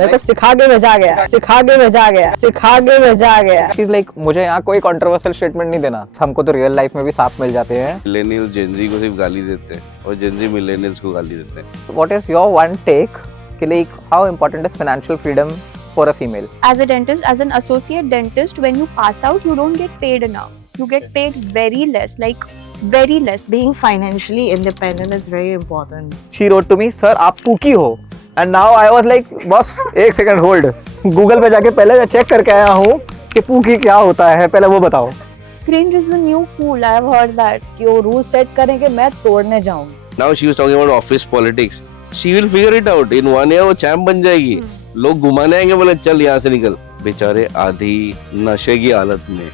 मेरे को सिखा के भेजा गया, सिखा के भेजा गया, सिखा के भेजा गया। She's like, मुझे यहाँ कोई कंट्रोवर्शियल स्टेटमेंट नहीं देना, हमको तो रियल लाइफ में भी सांप मिल जाते हैं। मिलेनियल्स जेनजी को सिर्फ गाली देते हैं और जेनजी मिलेनियल्स को गाली देते हैं। What is your one take कि like how important is financial freedom for a female? As a dentist, as an associate dentist, when you pass out, you don't get paid enough. You get paid very less, like very less. Being financially independent is very important. She wrote to me, sir आप pookie हो, and now I was like, बस एक second hold, Google पे जाके पहले check करके आया हूँ कि पूकी क्या होता है, पहले वो बताओ। Cringe is the new cool. I have heard that. कि वो रूल सेट करें कि मैं तोड़ने जाऊँ। Now she was talking about office politics. She will figure it out. In 1 year वो चैंप बन जाएगी। लोग घुमाने आएंगे, बोले चल यहाँ से निकल। बेचारे आधी नशे की हालत में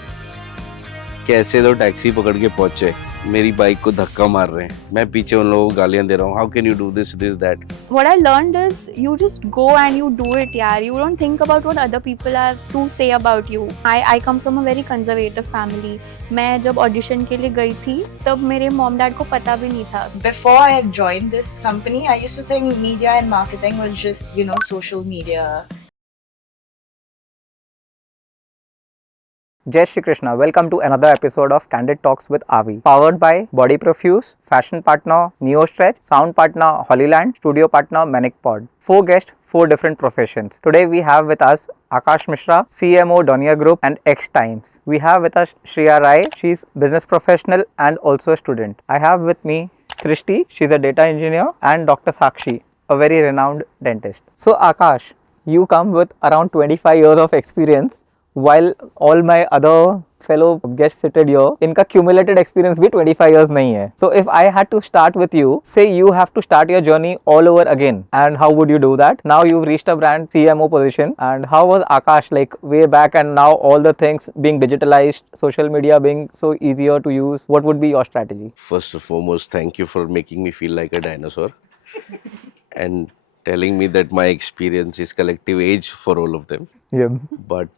कैसे तो टैक्सी पकड़ के पहुंचे, मेरी बाइक को धक्का मार रहे हैं, मैं पीछे उन लोगों को गालियां दे रहा हूँ। How can you do this that. What I learned is you just go and you do it, yaar. You don't think about what other people have to say about you. I come from a very conservative family. मैं जब audition के लिए गई थी तब मेरे mom dad को पता भी नहीं था। Before I had joined this company, I used to think media and marketing was just, social media. Jai Shri Krishna, welcome to another episode of Candid Talks with Avi. Powered by Body Profuse, fashion partner NeoStretch, sound partner Hollyland, studio partner Manic Pod. 4 guests, 4 different professions. Today we have with us Akash Mishra, CMO Donier Group and X Times. We have with us Shreya Rai, she's business professional and also a student. I have with me Srishti, she's a data engineer, and Dr. Sakshi, a very renowned dentist. So Akash, you come with around 25 years of experience, while all my other fellow guests seated here, इनका cumulated experience भी 25 years नहीं है. So if I had to start with you, say you have to start your journey all over again, and how would you do that? Now you've reached a brand CMO position, and how was Akash like way back, and now all the things being digitalized, social media being so easier to use, what would be your strategy? First and foremost, thank you for making me feel like a dinosaur and telling me that my experience is collective age for all of them. Yeah. But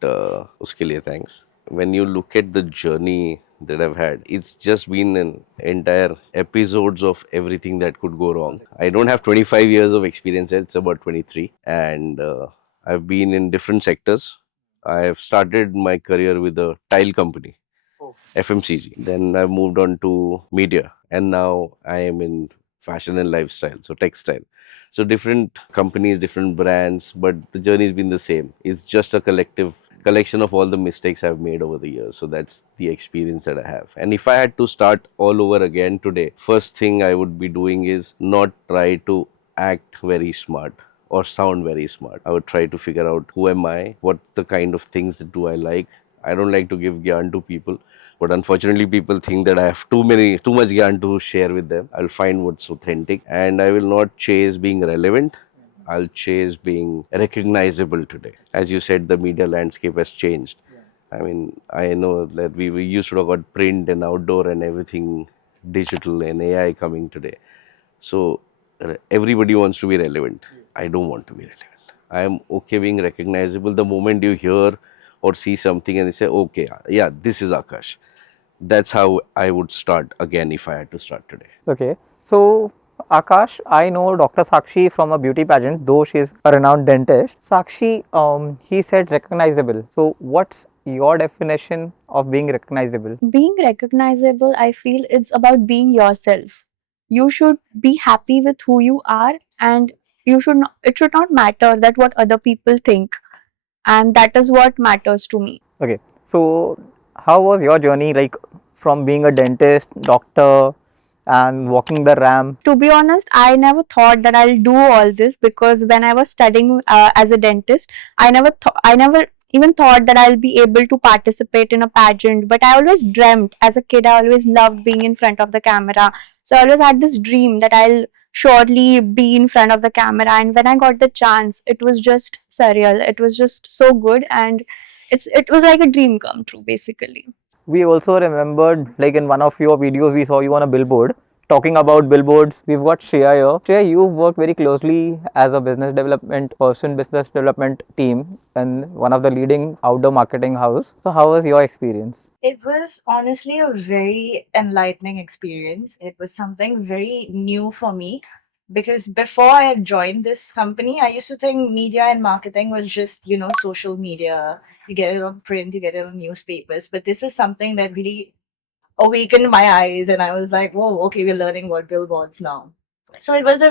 uske liye thanks. When you look at the journey that I've had, it's just been an entire episodes of everything that could go wrong. I don't have 25 years of experience yet, it's about 23, and I've been in different sectors. I have started my career with a tile company, FMCG. Then I moved on to media, and now I am in fashion and lifestyle, so textile. So different companies, different brands, but the journey's been the same. It's just a collection of all the mistakes I've made over the years. So that's the experience that I have. And if I had to start all over again today, first thing I would be doing is not try to act very smart or sound very smart. I would try to figure out who am I, what the kind of things that do I like. I don't like to give gyan to people, but unfortunately people think that I have too much gyan to share with them. I'll find what's authentic, and I will not chase being relevant. I'll chase being recognizable today. As you said, the media landscape has changed. I mean, I know that we used to talk about print and outdoor and everything digital and AI coming today. So everybody wants to be relevant. I don't want to be relevant. I am okay being recognizable. The moment you hear or see something and they say, okay, yeah, this is Akash. That's how I would start again if I had to start today. Okay. So Akash, I know Dr. Sakshi from a beauty pageant, though she is a renowned dentist. Sakshi, he said recognizable. So what's your definition of being recognizable? Being recognizable, I feel it's about being yourself. You should be happy with who you are, and it should not matter that what other people think, and that is what matters to me. Okay. So how was your journey like from being a dentist, doctor, and walking the ramp? To be honest, I never thought that I'll do all this, because when I was studying as a dentist, I never even thought that I'll be able to participate in a pageant. But I always dreamt as a kid, I always loved being in front of the camera. So I always had this dream that I'll surely be in front of the camera. And when I got the chance, it was just surreal. It was just so good, and it was like a dream come true, basically. We also remembered, like in one of your videos, we saw you on a billboard. Talking about billboards, we've got Shreya here. Shreya, you've worked very closely as a business development team in one of the leading outdoor marketing house. So how was your experience? It was honestly a very enlightening experience. It was something very new for me. because before I had joined this company, I used to think media and marketing was just, social media. You get it on print, you get it on newspapers. But this was something that really awakened my eyes, and I was like, whoa, okay, we're learning about billboards now. So it was a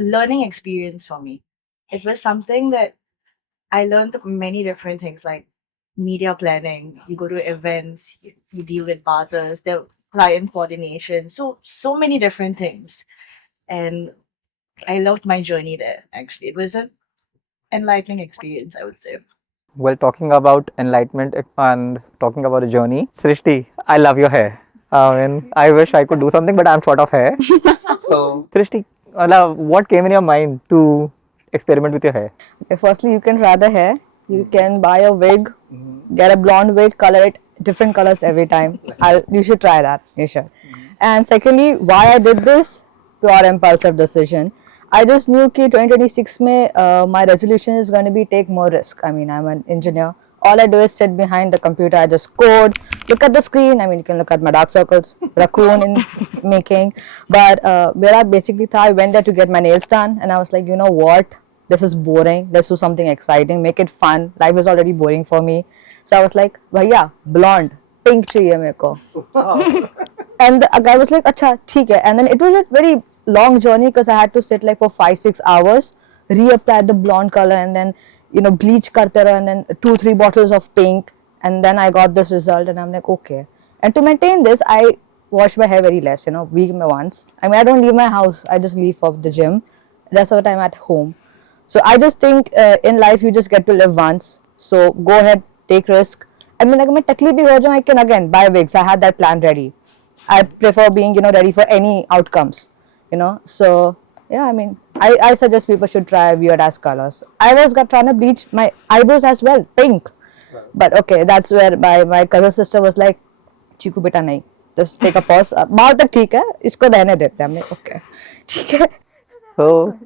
learning experience for me. It was something that I learned many different things like media planning. You go to events, you deal with barters, the client coordination. So many different things. And I loved my journey there, actually. It was an enlightening experience, I would say. Well, talking about enlightenment and talking about a journey, Srishti, I love your hair. I mean, I wish I could do something, but I'm short of hair. So, Srishti, what came in your mind to experiment with your hair? Okay, firstly, you can rather hair. You can buy a wig, get a blonde wig, color it different colors every time. You should try that. You should. And secondly, why I did this? Pure impulsive decision. I just knew कि 2026 में my resolution is going to be take more risk. I mean, I'm an engineer. All I do is sit behind the computer. I just code, look at the screen. I mean, you can look at my dark circles, raccoon in making. But where I basically thought I went there to get my nails done, and I was like, you know what? This is boring. Let's do something exciting. Make it fun. Life is already boring for me. So I was like, भैया blonde, pink चाहिए मेरे को. And the guy was like, अच्छा ठीक है. And then it was a very long journey because I had to sit like for 5-6 hours, reapply the blonde color, and then bleach karte raho, and then 2-3 bottles of pink, and then I got this result, and I'm like, okay. And to maintain this, I wash my hair very less, week once. I mean, I don't leave my house. I just leave for the gym. Rest of the time at home. So I just think in life you just get to live once. So go ahead, take risk. I mean, अगर मैं टकली भी हो जाऊँ, I can again buy wigs. I had that plan ready. I prefer being ready for any outcomes. So yeah, I mean, I suggest people should try weird ass colors. I was trying to bleach my eyebrows as well, pink. But okay, that's where my cousin sister was like, चीकू बेटा नहीं, just take a pause. बाल तक ठीक है, इसको रहने देते हैं. I'm like, okay, ठीक है. So,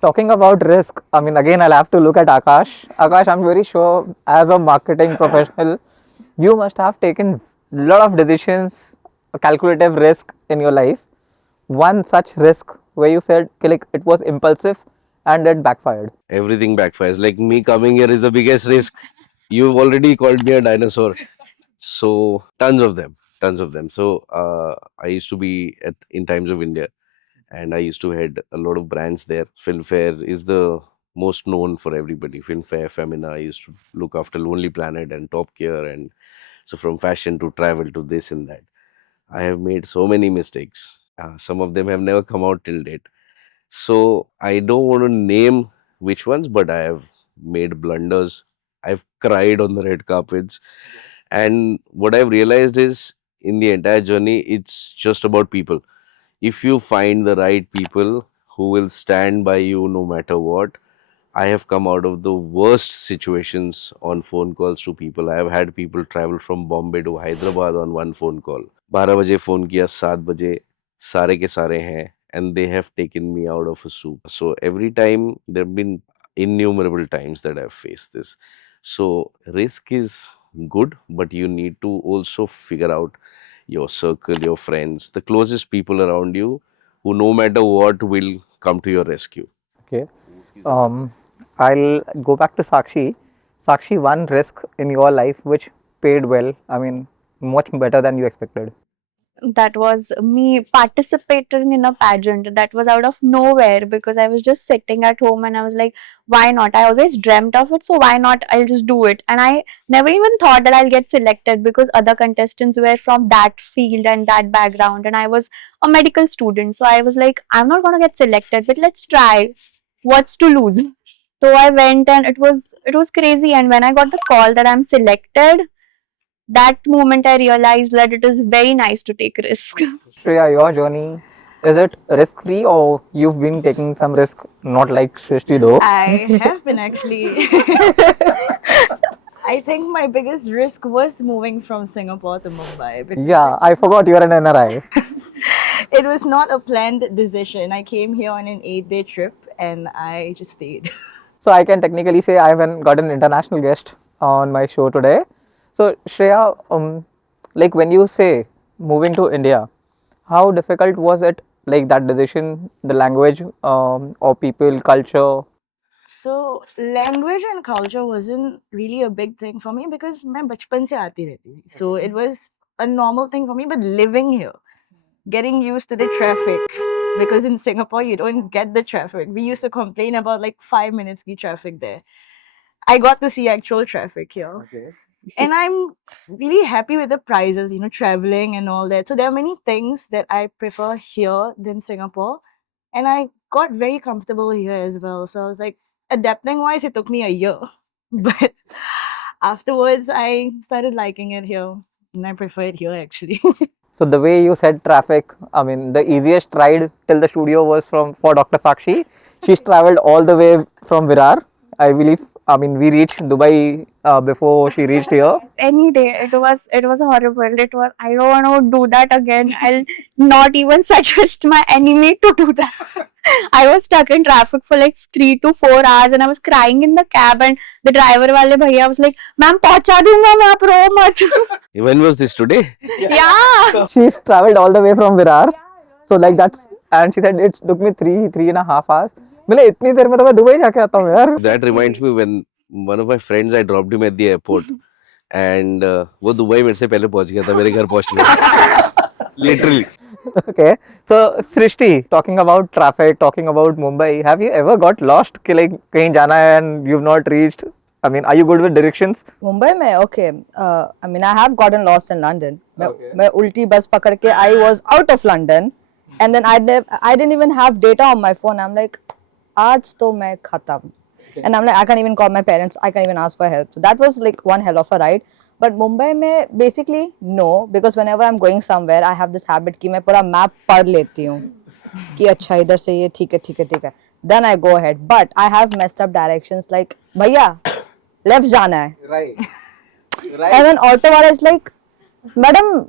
talking about risk, I mean, again, I'll have to look at Akash. Akash, I'm very sure as a marketing professional, you must have taken a lot of decisions, a calculative risk in your life. One such risk where you said like it was impulsive and it backfired. Everything backfires. Like me coming here is the biggest risk. You've already called me a dinosaur. So tons of them, tons of them. So I used to be in Times of India, and I used to head a lot of brands there. Filmfare is the most known for everybody. Filmfare, Femina. I used to look after Lonely Planet and Top Gear, and so from fashion to travel to this and that. I have made so many mistakes. Some of them have never come out till date. So I don't want to name which ones, but I have made blunders. I've cried on the red carpets. And what I've realized is in the entire journey, it's just about people. If you find the right people who will stand by you no matter what, I have come out of the worst situations on phone calls to people. I have had people travel from Bombay to Hyderabad on one phone call. 12 बजे phone किया, 7 बजे सारे के सारे हैं, and they have taken me out of a soup. So every time there have been innumerable times that I've faced this. So risk is good, but you need to also figure out your circle, your friends, the closest people around you who no matter what will come to your rescue. Okay. I'll go back to Sakshi. Sakshi, one risk in your life which paid well. I mean, much better than you expected. That was me participating in a pageant that was out of nowhere because I was just sitting at home and I was like, why not? I always dreamt of it, so why not? I'll just do it. And I never even thought that I'll get selected because other contestants were from that field and that background, and I was a medical student. So I was like, I'm not gonna get selected, but let's try. What's to lose? So I went and it was crazy. And when I got the call that I'm selected, that moment I realized that it is very nice to take risk. Shreya, your journey, is it risk free or you've been taking some risk, not like Shrishti though? I have been actually. I think my biggest risk was moving from Singapore to Mumbai. Because Yeah, I forgot you're an NRI. it was not a planned decision. I came here on an 8-day trip and I just stayed. So I can technically say I haven't got an international guest on my show today. So Shreya, like when you say moving to India, how difficult was it like that decision, the language or people, culture? So language and culture wasn't really a big thing for me because मैं बचपन से आती रहती थी. So it was a normal thing for me. But living here, getting used to the traffic, because in Singapore you don't get the traffic. We used to complain about like 5 minutes की traffic there. I got to see actual traffic here. And I'm really happy with the prices, traveling and all that. So there are many things that I prefer here than Singapore. And I got very comfortable here as well. So I was like, adapting wise, it took me a year. But afterwards, I started liking it here. And I prefer it here actually. So the way you said traffic, I mean, the easiest ride till the studio was for Dr. Sakshi. She's traveled all the way from Virar, I believe. I mean, we reached Dubai before she reached here. Any day, it was horrible. It was, I don't want to do that again. I'll not even suggest my enemy to do that. I was stuck in traffic for like 3 to 4 hours and I was crying in the cab, and the driver wale bhaiya was like, "Ma'am, पहुंचा दूंगा मैं, आप रो मत." When was this today? Yeah. She's traveled all the way from Virar. So like that's, and she said it took me 3.5 hours. बोले इतनी देर में तो मैं दुबई जाके आता हूँ यार. That reminds me when one of my friends, I dropped him at the airport and वो दुबई मेरे से पहले पहुंच गया था मेरे घर पहुंचने. Literally. Okay, so Srishti, talking about traffic, talking about Mumbai, have you ever got lost कि like कहीं जाना है and you've not reached? I mean, are you good with directions? Mumbai में okay. I mean, I have gotten lost in London. मैं उल्टी बस पकड़ के I was out of London, and then I didn't even have data on my phone. I'm like, आज तो मैं खत्म. And I'm like, I can't even call my parents. I can't even ask for help. So that was like one hell of a ride. But Mumbai में basically no, because whenever I'm going somewhere, I have this habit कि मैं पूरा map पढ़ लेती हूँ कि अच्छा इधर से ये ठीक है. Then I go ahead. But I have messed up directions like भैया left जाना है. Right. And then auto वाला is like, मैडम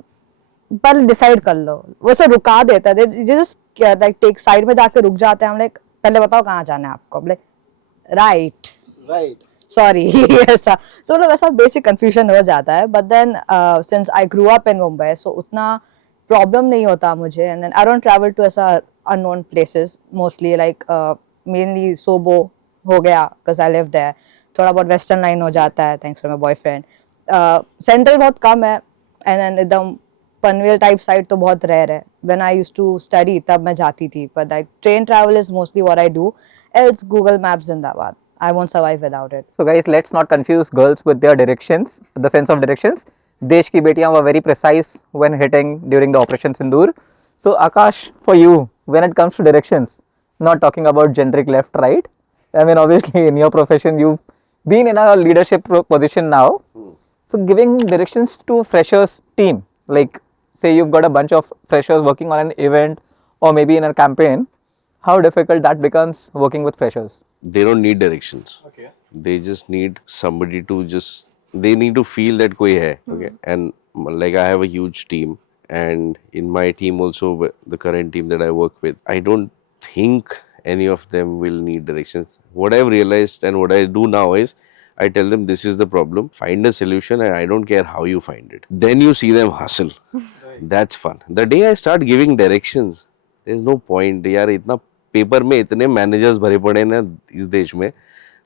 पहले डिसाइड कर लो. वो सब रुका देता है. They just like take side में जाके रुक जाते हैं. हम like पहले बताओ कहाँ जाना है आपको. I'm like right. Sorry. ऐसा. So मतलब ऐसा basic confusion हो जाता है. But then since I grew up in Mumbai, so उतना problem नहीं होता मुझे. And then I don't travel to ऐसा unknown places mostly, like mainly Sobo हो गया because I live there. थोड़ा बहुत western line हो जाता है thanks to my boyfriend. Central बहुत कम है. And then एकदम पनवेल टाइप साइड तो बहुत रेयर है. When I used to study तब मैं जाती थी. But like train travel is mostly what I do. Else Google Maps Zindabad. I won't survive without it. So guys, let's not confuse girls with their directions, the sense of directions. Desh ki betiyan were very precise when hitting during the Operation Sindoor. So Akash, for you, when it comes to directions, not talking about generic left, right. I mean, obviously in your profession, you've been in a leadership position now. So giving directions to freshers team, like say you've got a bunch of freshers working on an event or maybe in a campaign, how difficult that becomes working with freshers? They don't need directions. Okay. They just need somebody to they need to feel that koi hai. Okay. And like I have a huge team, and in my team also, the current team that I work with, I don't think any of them will need directions. What I've realized and what I do now is I tell them this is the problem, find a solution, and I don't care how you find it. Then you see them hustle. That's fun. The day I start giving directions, there's no point. यार इतना paper में इतने managers भरे पड़े ना इस देश में,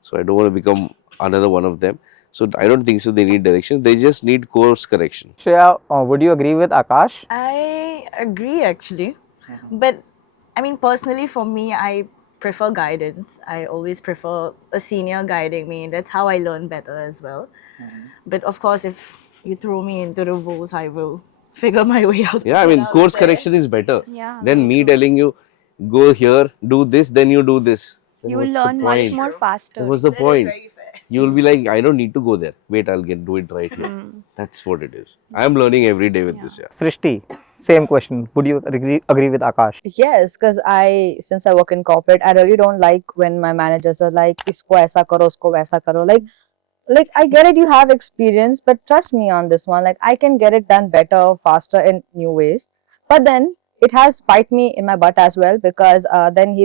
so I don't want to become another one of them. So I don't think so they need direction. They just need course correction. Shreya, would you agree with Akash? I agree actually. But I mean, personally, for me, I prefer guidance. I always prefer a senior guiding me. That's how I learn better as well. But of course, if you throw me into the wolves, I will figure my way out. Yeah, I mean, course correction is better than me telling you, go here, do this, then you do this. Then You will what's the learn much point? more faster. What's the That is point? very fair. You will be like, I don't need to go there. Wait, I'll do it right here. That's what it is. I'm learning every day with this. Yeah. Srishti, same question. Would you agree with Akash? Yes, because since I work in corporate, I really don't like when my managers are like, isko aisa karo, usko waisa karo. Like I get it, you have experience, but trust me on this one. Like I can get it done better, faster in new ways. But then it has bite me in my butt as well, because then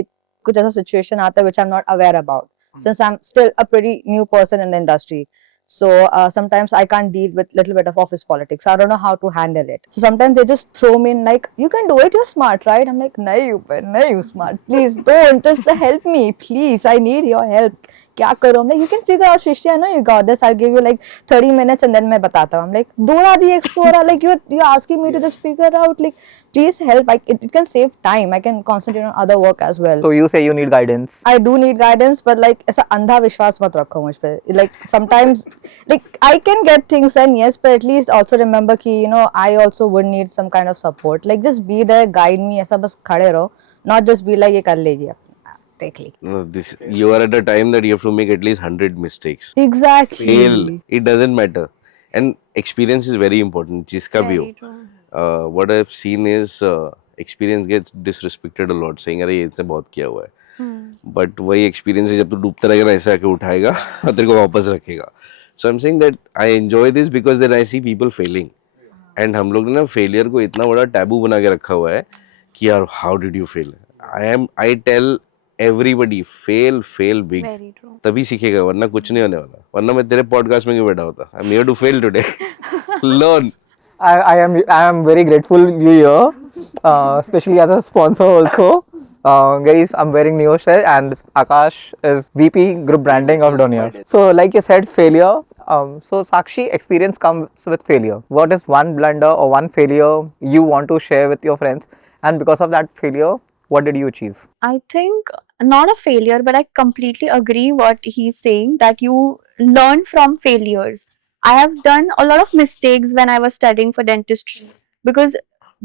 kuch aisa situation aata hai which I'm not aware about, since I'm still a pretty new person in the industry. So sometimes I can't deal with little bit of office politics. I don't know how to handle it. So sometimes they just throw me in like, you can do it, you're smart, right? I'm like, nahi you smart. Please don't, just help me, please. I need your help. Kya karu? I'm like, you can figure out, Shishya, I know you got this. I'll give you like 30 minutes and then मैं बताता हूँ. I'm like, दोहरा the explorer, like you're asking me to just figure out, like, please help. Like it can save time. I can concentrate on other work as well. So you say you need guidance. I do need guidance, but like ऐसा अंधा विश्वास मत रखो मुझ पे. Like sometimes, like I can get things done, yes, but at least also remember कि I also would need some kind of support. Like just be there, guide me. ऐसा बस खड़े रहो, not just be like ये कर लेगी देख ली. No, this you are at a time that you have to make at least 100 mistakes. Exactly. Fail, it doesn't matter. And experience is very important. जिसका भी हो. What I've seen is experience gets disrespected a lot, saying अरे इसने बहुत किया हुआ है. But वही experience है जब तू डूबता रहेगा ना ऐसे आके उठाएगा और तेरे को वापस रखेगा. So I'm saying that I enjoy this because then I see people failing. And हम लोग ने ना failure को इतना बड़ा taboo बना के रखा हुआ है कि यार how did you fail? I tell everybody fail big. Very true. तभी सीखेगा वरना कुछ नहीं होने वाला. वरना मैं तेरे podcast में क्यों बैठा होता? I'm here to fail today. Learn. I am very grateful you here, especially as a sponsor also. Guys, I'm wearing Neoshred and Akash is VP Group Branding of Donier. So like you said, failure. So Sakshi, experience comes with failure. What is one blunder or one failure you want to share with your friends? And because of that failure, what did you achieve? I think not a failure, but I completely agree what he's saying, that you learn from failures. I have done a lot of mistakes when I was studying for dentistry, because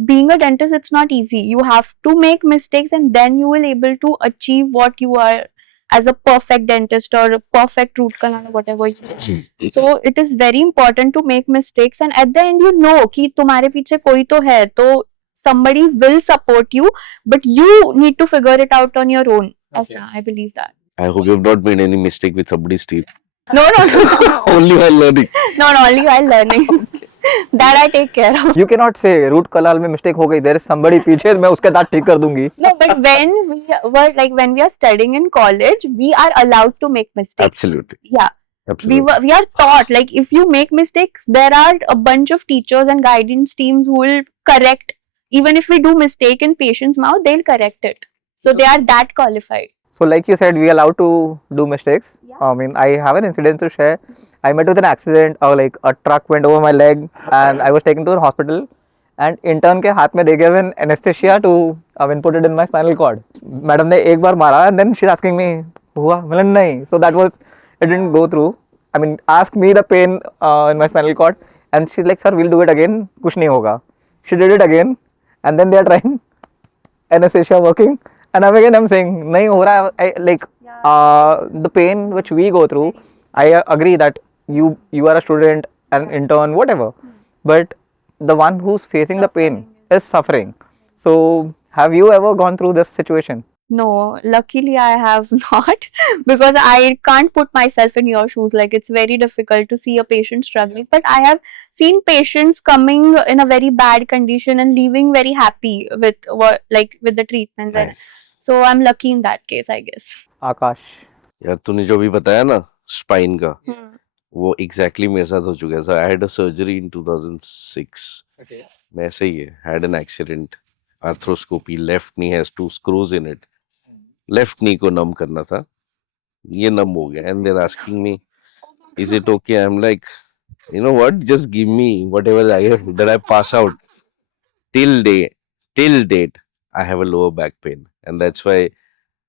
being a dentist, it's not easy. You have to make mistakes and then you will able to achieve what you are as a perfect dentist or a perfect root canal or whatever you want. So it is very important to make mistakes, and at the end you know कि तुम्हारे पीछे कोई तो है, तो somebody will support you, but you need to figure it out on your own. ऐसा, I believe that. I hope you have not made any mistake with somebody's teeth. No, Only while learning. no, only while learning. That I take care of. You cannot say root canal में mistake हो गई. There is somebody पीछे मैं उसके दांत ठीक कर दूंगी. No, but when we are studying in college, we are allowed to make mistakes. Absolutely. Yeah. Absolutely. We are taught, like, if you make mistakes, there are a bunch of teachers and guidance teams who will correct. Even if we do mistake in patient's mouth, they'll correct it. So they are that qualified. So like you said, we are allowed to do mistakes. I mean, I have an incident to share. I met with an accident, or like a truck went over my leg and I was taken to a hospital, and intern के हाथ में they gave an anesthesia to input it in my spinal cord. Madam ने एक बार मारा and then she's asking me, हुआ? मतलब नहीं. So that was, it didn't go through. I mean, ask me the pain in my spinal cord, and she's like, sir, we'll do it again. कुछ नहीं होगा. She did it again, and then they are trying anesthesia working. And I'm saying, nahi ho raha hai. Like the pain which we go through, I agree that you are a student, an intern, whatever. But the one who's facing the pain is suffering. So have you ever gone through this situation? No, luckily I have not, because I can't put myself in your shoes. Like, it's very difficult to see a patient struggling. But I have seen patients coming in a very bad condition and leaving very happy with with the treatments. And so I'm lucky in that case, I guess. Akash. यार तूने जो भी बताया ना spine का वो exactly मेरे साथ हो चुका है. So I had a surgery in 2006. मैं ऐसे ही है, had an accident, arthroscopy, left knee has 2 screws in it. Left knee को numb करना था, ये numb हो गया, and they're asking me, is it okay? I'm like, you know what? Just give me whatever I have that I pass out. Till date, I have a lower back pain, and that's why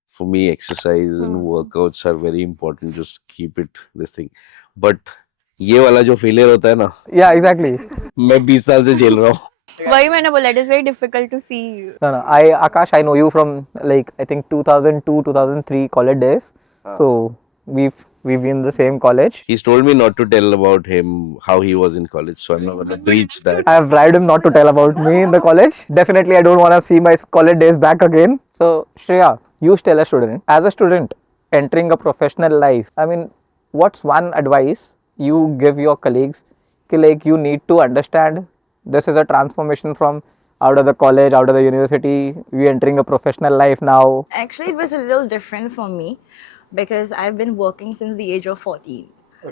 for me exercise and workouts are very important. Just keep it this thing. But ये वाला जो failure होता है ना, Yeah, exactly. मैं 20 साल से झेल रहा हूँ. वही मैंने बोला, it is very difficult to see. No, Akash, I know you from like I think 2002, 2003 college days. So we've been in the same college. He's told me not to tell about him how he was in college, so I'm not going to breach that. I have bribed him not to tell about me in the college. Definitely, I don't want to see my college days back again. So, Shreya, you still a student. As a student entering a professional life, I mean, what's one advice you give your colleagues? Like, you need to understand this is a transformation from out of the college, out of the university. We entering a professional life now. Actually, it was a little different for me because I've been working since the age of 14.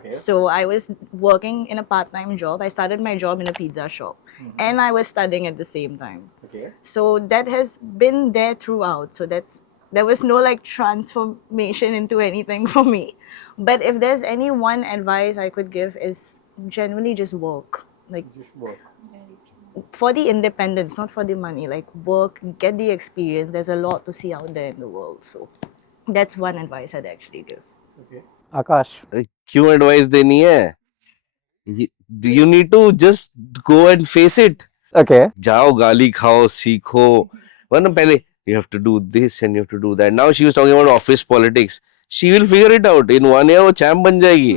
So I was working in a part-time job. I started my job in a pizza shop, and I was studying at the same time. So that has been there throughout. So there was no like transformation into anything for me. But if there's any one advice I could give is generally just work. Like for the independence, not for the money. Like work, get the experience. There's a lot to see out there in the world. So that's one advice I'd actually give. Akash. क्यों advice देनी है? You need to just go and face it. Okay. जाओ गाली खाओ सीखो वरना पहले you have to do this and you have to do that. Now she was talking about office politics. She will figure it out. In 1 year वो champ बन जाएगी.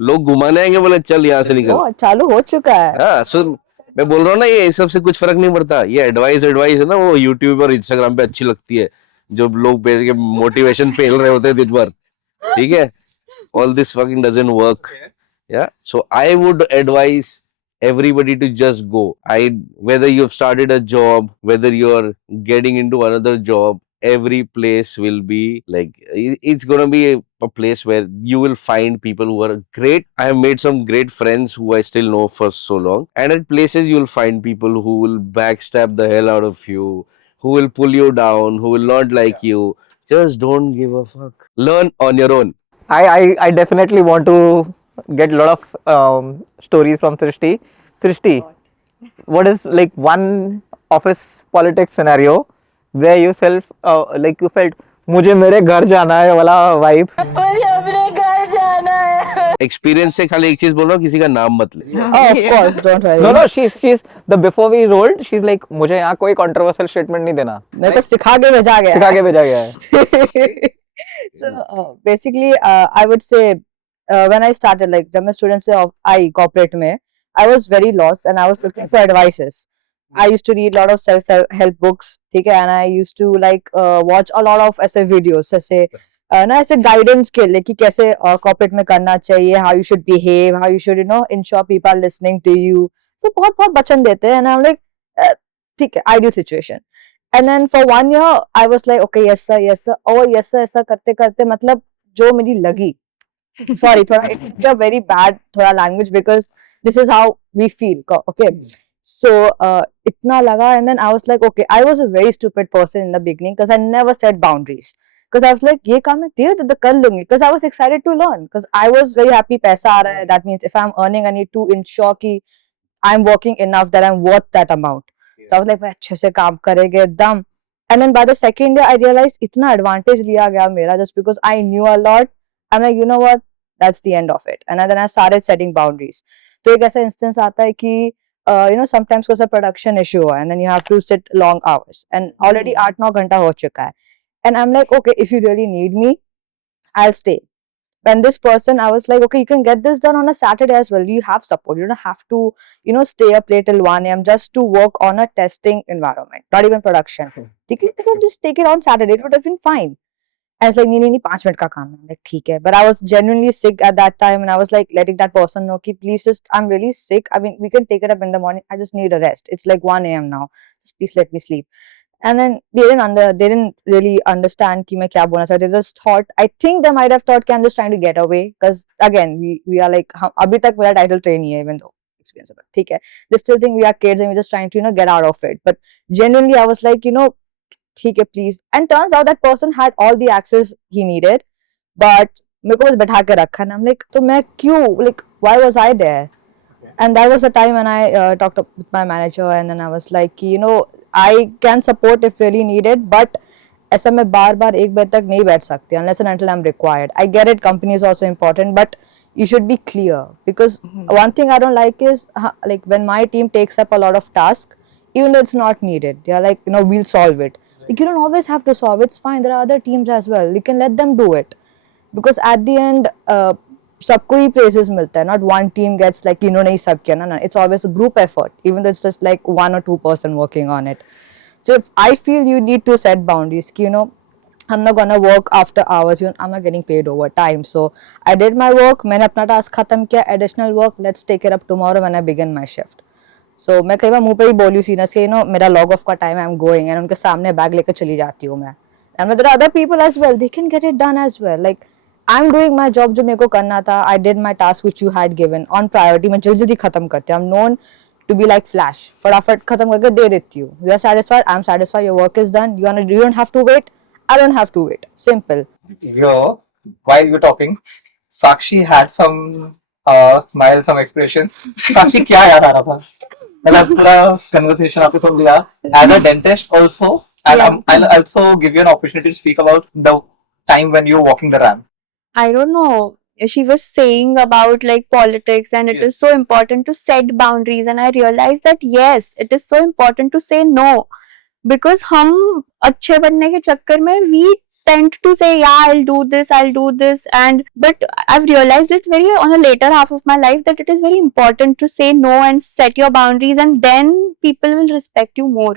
लोग घुमाने आएंगे बोले चल यहाँ से निकल. वो चालू हो चुका है. हाँ, so मैं बोल रहा हूँ ना ये सब से कुछ फर्क नहीं पड़ता. ये एडवाइस है ना वो YouTube और Instagram पे अच्छी लगती है. जो लोग बैठ के मोटिवेशन पेल रहे होते हैं दिन भर. ठीक है? All this fucking doesn't work. Yeah. So I would advise everybody to just go. Whether you've started a job, whether you're getting into another job, every place will be like it's gonna be a place where you will find people who are great. I have made some great friends who I still know for so long. And at places you'll find people who will backstab the hell out of you, who will pull you down, who will not like you. Just don't give a fuck. Learn on your own. I definitely want to get a lot of stories from Srishti. Srishti, what is like one office politics scenario where you you felt मुझे मेरे घर जाना है वाला vibe? Experience से खाली एक चीज बोल रहा हूँ किसी का नाम मत ले. Oh, of course, don't worry. No, she's the before we rolled, she's like मुझे यहाँ कोई controversial statement नहीं देना. मेरे को सिखा के भेजा गया. सिखा के भेजा गया है. So basically, I would say when I started, like जब मैं student से corporate में, I was very lost and I was looking for advices. I used to read a lot of self-help books, ठीक है, and I used to like watch a lot of ऐसे videos, ऐसे ना ऐसे guidance के लिए कि कैसे corporate में करना चाहिए, how you should behave, how you should ensure people are listening to you. So बहुत बहुत वचन देते हैं, and I'm like ठीक है, ideal situation. And then for 1 year, I was like, okay, yes sir, oh yes sir, ऐसा करते करते मतलब जो मेरी लगी. Sorry, it's a very bad language because this is how we feel. Okay, so itna laga, and then I was like, okay, I was a very stupid person in the beginning because I never set boundaries. Because I was like, ये काम मैं धीरे धीरे कर लूंगी. Because I was excited to learn. Because I was very happy, पैसा आ रहा है. That means if I'm earning, I need to ensure कि I'm working enough that I'm worth that amount. So I was like, अच्छे से काम करेंगे एकदम. And then by the second year, I realized इतना advantage लिया गया मेरा just because I knew a lot. I'm like, you know what? That's the end of it. And then I started setting boundaries. तो एक ऐसा instance आता है कि sometimes कोई सा production issue है and then you have to sit long hours. And already 8-9 घंटा हो चुका है. And I'm like, okay, if you really need me, I'll stay. When this person, I was like, okay, you can get this done on a Saturday as well. You have support. You don't have to, stay up late till 1 a.m. just to work on a testing environment, not even production. You can just take it on Saturday. It would have been fine. And it's like, nee, 5 minute ka kaam hai. I'm like, theek hai. But I was genuinely sick at that time and I was like letting that person know, ki, please just, I'm really sick. I mean, we can take it up in the morning. I just need a rest. It's like 1 a.m. now. Just please let me sleep. And then they didn't really understand कि मैं क्या बोलना चाहती. They just thought, I think they might have thought कि I'm just trying to get away. Because again, we are like, अभी तक मेरा title train ही है, even though experience है, ठीक है. They still think we are kids and we're just trying to get out of it. But genuinely, I was like, ठीक है, please. And turns out that person had all the access he needed, but मेरे को बस बैठा के रखा. And I'm like, तो मैं क्यों? Like, why was I there? And that was the time when I talked with my manager, and then I was like, I can support if really needed, but ऐसा मैं बार-बार 1 बजे तक नहीं बैठ सकती unless and until I'm required. I get it, company is also important, but you should be clear because one thing I don't like is like when my team takes up a lot of tasks, even though it's not needed, they're like, we'll solve it. Like, you don't always have to solve it. It's fine. There are other teams as well. You can let them do it because at the end, सबको ही praises मिलता है. Not one team gets like इन्होंने ही सब किया ना. It's always a group effort, even though it's just like 1 or 2 person working on it. So if I feel you need to set boundaries, I'm not gonna work after hours. I'm not getting paid overtime. So I did my work. मैंने अपना task खत्म किया. Additional work, let's take it up tomorrow when I begin my shift. So मैं कई बार मुंह पे ही बोली seniors के मेरा log off का time है, I'm going, and उनके सामने bag लेकर चली जाती हूँ मैं. And there are other people as well. They can get it done as well. Like I'm doing my job जो मेरे को करना था. I did my task which you had given on priority. मैं जल्दी खत्म करती हूँ. I'm known to be like flash. फटाफट खत्म करके दे देती हूँ. You are satisfied. I'm satisfied. Your work is done. You don't have to wait. I don't have to wait. Simple. While you're talking, Sakshi had some smile, some expressions. Sakshi, क्या याद आ रहा था? मतलब पूरा conversation आपने सुन लिया. As a dentist also, and I'll also give you an opportunity to speak about the time when you're walking the ramp. I don't know. She was saying about like politics, and it is so important to set boundaries. And I realized that yes, it is so important to say no, because हम अच्छे बनने के चक्कर में we tend to say yeah, I'll do this, and but I've realized it very on a later half of my life that it is very important to say no and set your boundaries, and then people will respect you more.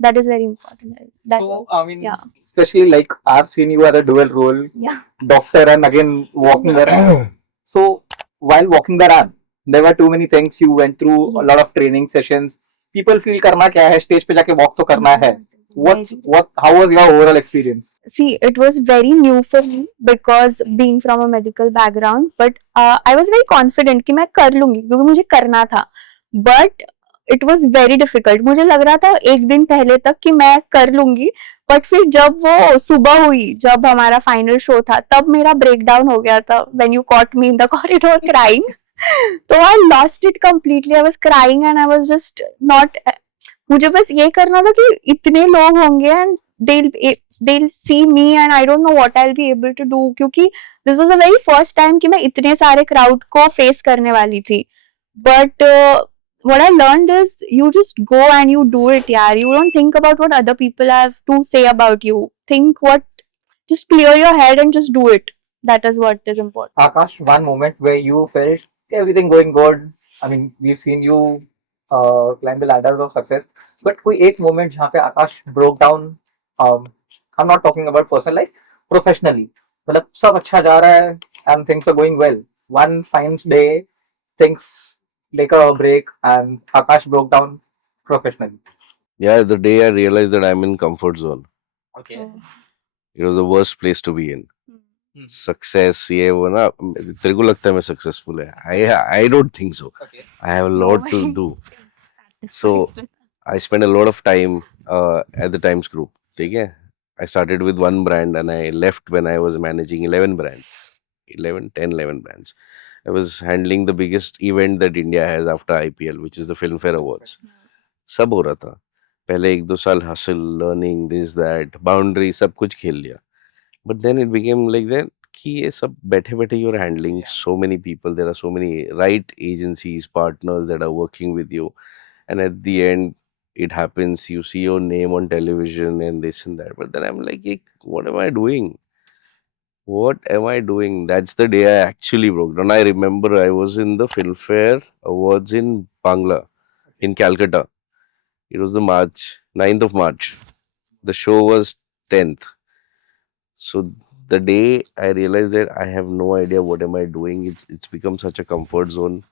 That is very important. So, I mean, yeah. especially like I've seen you as a dual role, doctor and again walking the ramp. So, while walking the ramp, there were too many things you went through, a lot of training sessions. People feel करना क्या है, stage पे जाके walk तो करना है. How was your overall experience? See, it was very new for me because being from a medical background, but I was very confident कि मैं कर लूंगी क्योंकि मुझे करना था. But it was very difficult. मुझे लग रहा था एक दिन पहले तक कि मैं कर लूंगी, बट फिर जब वो सुबह हुई, जब हमारा फाइनल शो था, तब मेरा ब्रेकडाउन हो गया था. When you caught me in the corridor crying, तो I lost it completely. I was crying and I was just not. मुझे बस ये करना था कि इतने लोग होंगे and they'll see me and I don't know what I'll be able to do, क्योंकि this was the very first time कि मैं इतने सारे crowd को face करने वाली थी. But what I learned is you just go and you do it, yaar. You don't think about what other people have to say about you. Just clear your head and just do it. That is what is important. Akash, one moment where you felt everything going good. I mean, we've seen you climb the ladders of success. But कोई एक moment जहाँ पे आकाश broke down. I'm not talking about personal life, professionally. मतलब सब अच्छा जा रहा है and things are going well. One fine day, things take a break and Akash broke down professionally. Yeah, the day I realized that I'm in comfort zone. Okay. It was the worst place to be in. Success, ये वो ना तेरे को लगता है मैं successful है. I don't think so. Okay. I have a lot to do. So I spent a lot of time at the Times Group. ठीक है? I started with one brand and I left when I was managing 11 brands. 11 brands. I was handling the biggest event that India has after IPL, which is the Filmfare Awards. सब हो रहा था. पहले 1-2 साल hustle, learning, this, that, boundary, सब कुछ खेल लिया. But then it became like that कि ये सब बैठे बैठे you're handling so many people. There are so many right agencies, partners that are working with you. And at the end, it happens, you see your name on television and this and that. But then I'm like, what am I doing? What am I doing? That's the day I actually broke down. I remember I was in the Filmfare Awards in Bangla, in Calcutta. It was the 9th of March. The show was 10th. So the day I realized that I have no idea what am I doing, it's become such a comfort zone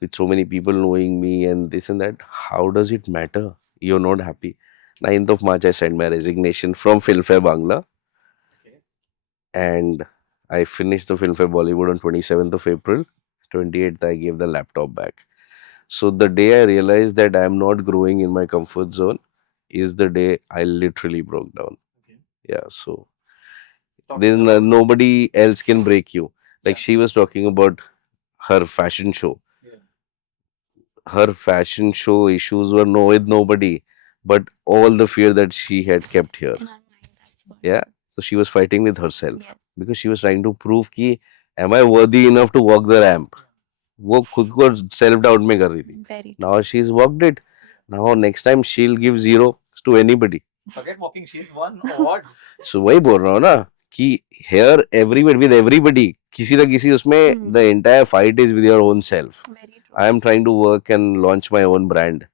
with so many people knowing me and this and that. How does it matter? You're not happy. 9th of March, I sent my resignation from Filmfare Bangla. And I finished the Filmfare Bollywood on 27th of April. 28th, I gave the laptop back. So the day I realized that I'm not growing in my comfort zone is the day I literally broke down. Okay. Yeah, so there's nobody else can break you. Like she was talking about her fashion show. Yeah. Her fashion show issues were with nobody, but all the fear that she had kept here. Yeah. So she was fighting with herself because she was trying to prove कि am I worthy enough to walk the ramp? वो खुद को self doubt में कर रही थी. Now she's walked it. Now next time she'll give 0 to anybody. Forget walking, she's won awards. So वही बोल रहा हूँ ना कि here everybody with everybody किसी ना किसी उसमें the entire fight is with your own self. I am trying to work and launch my own brand.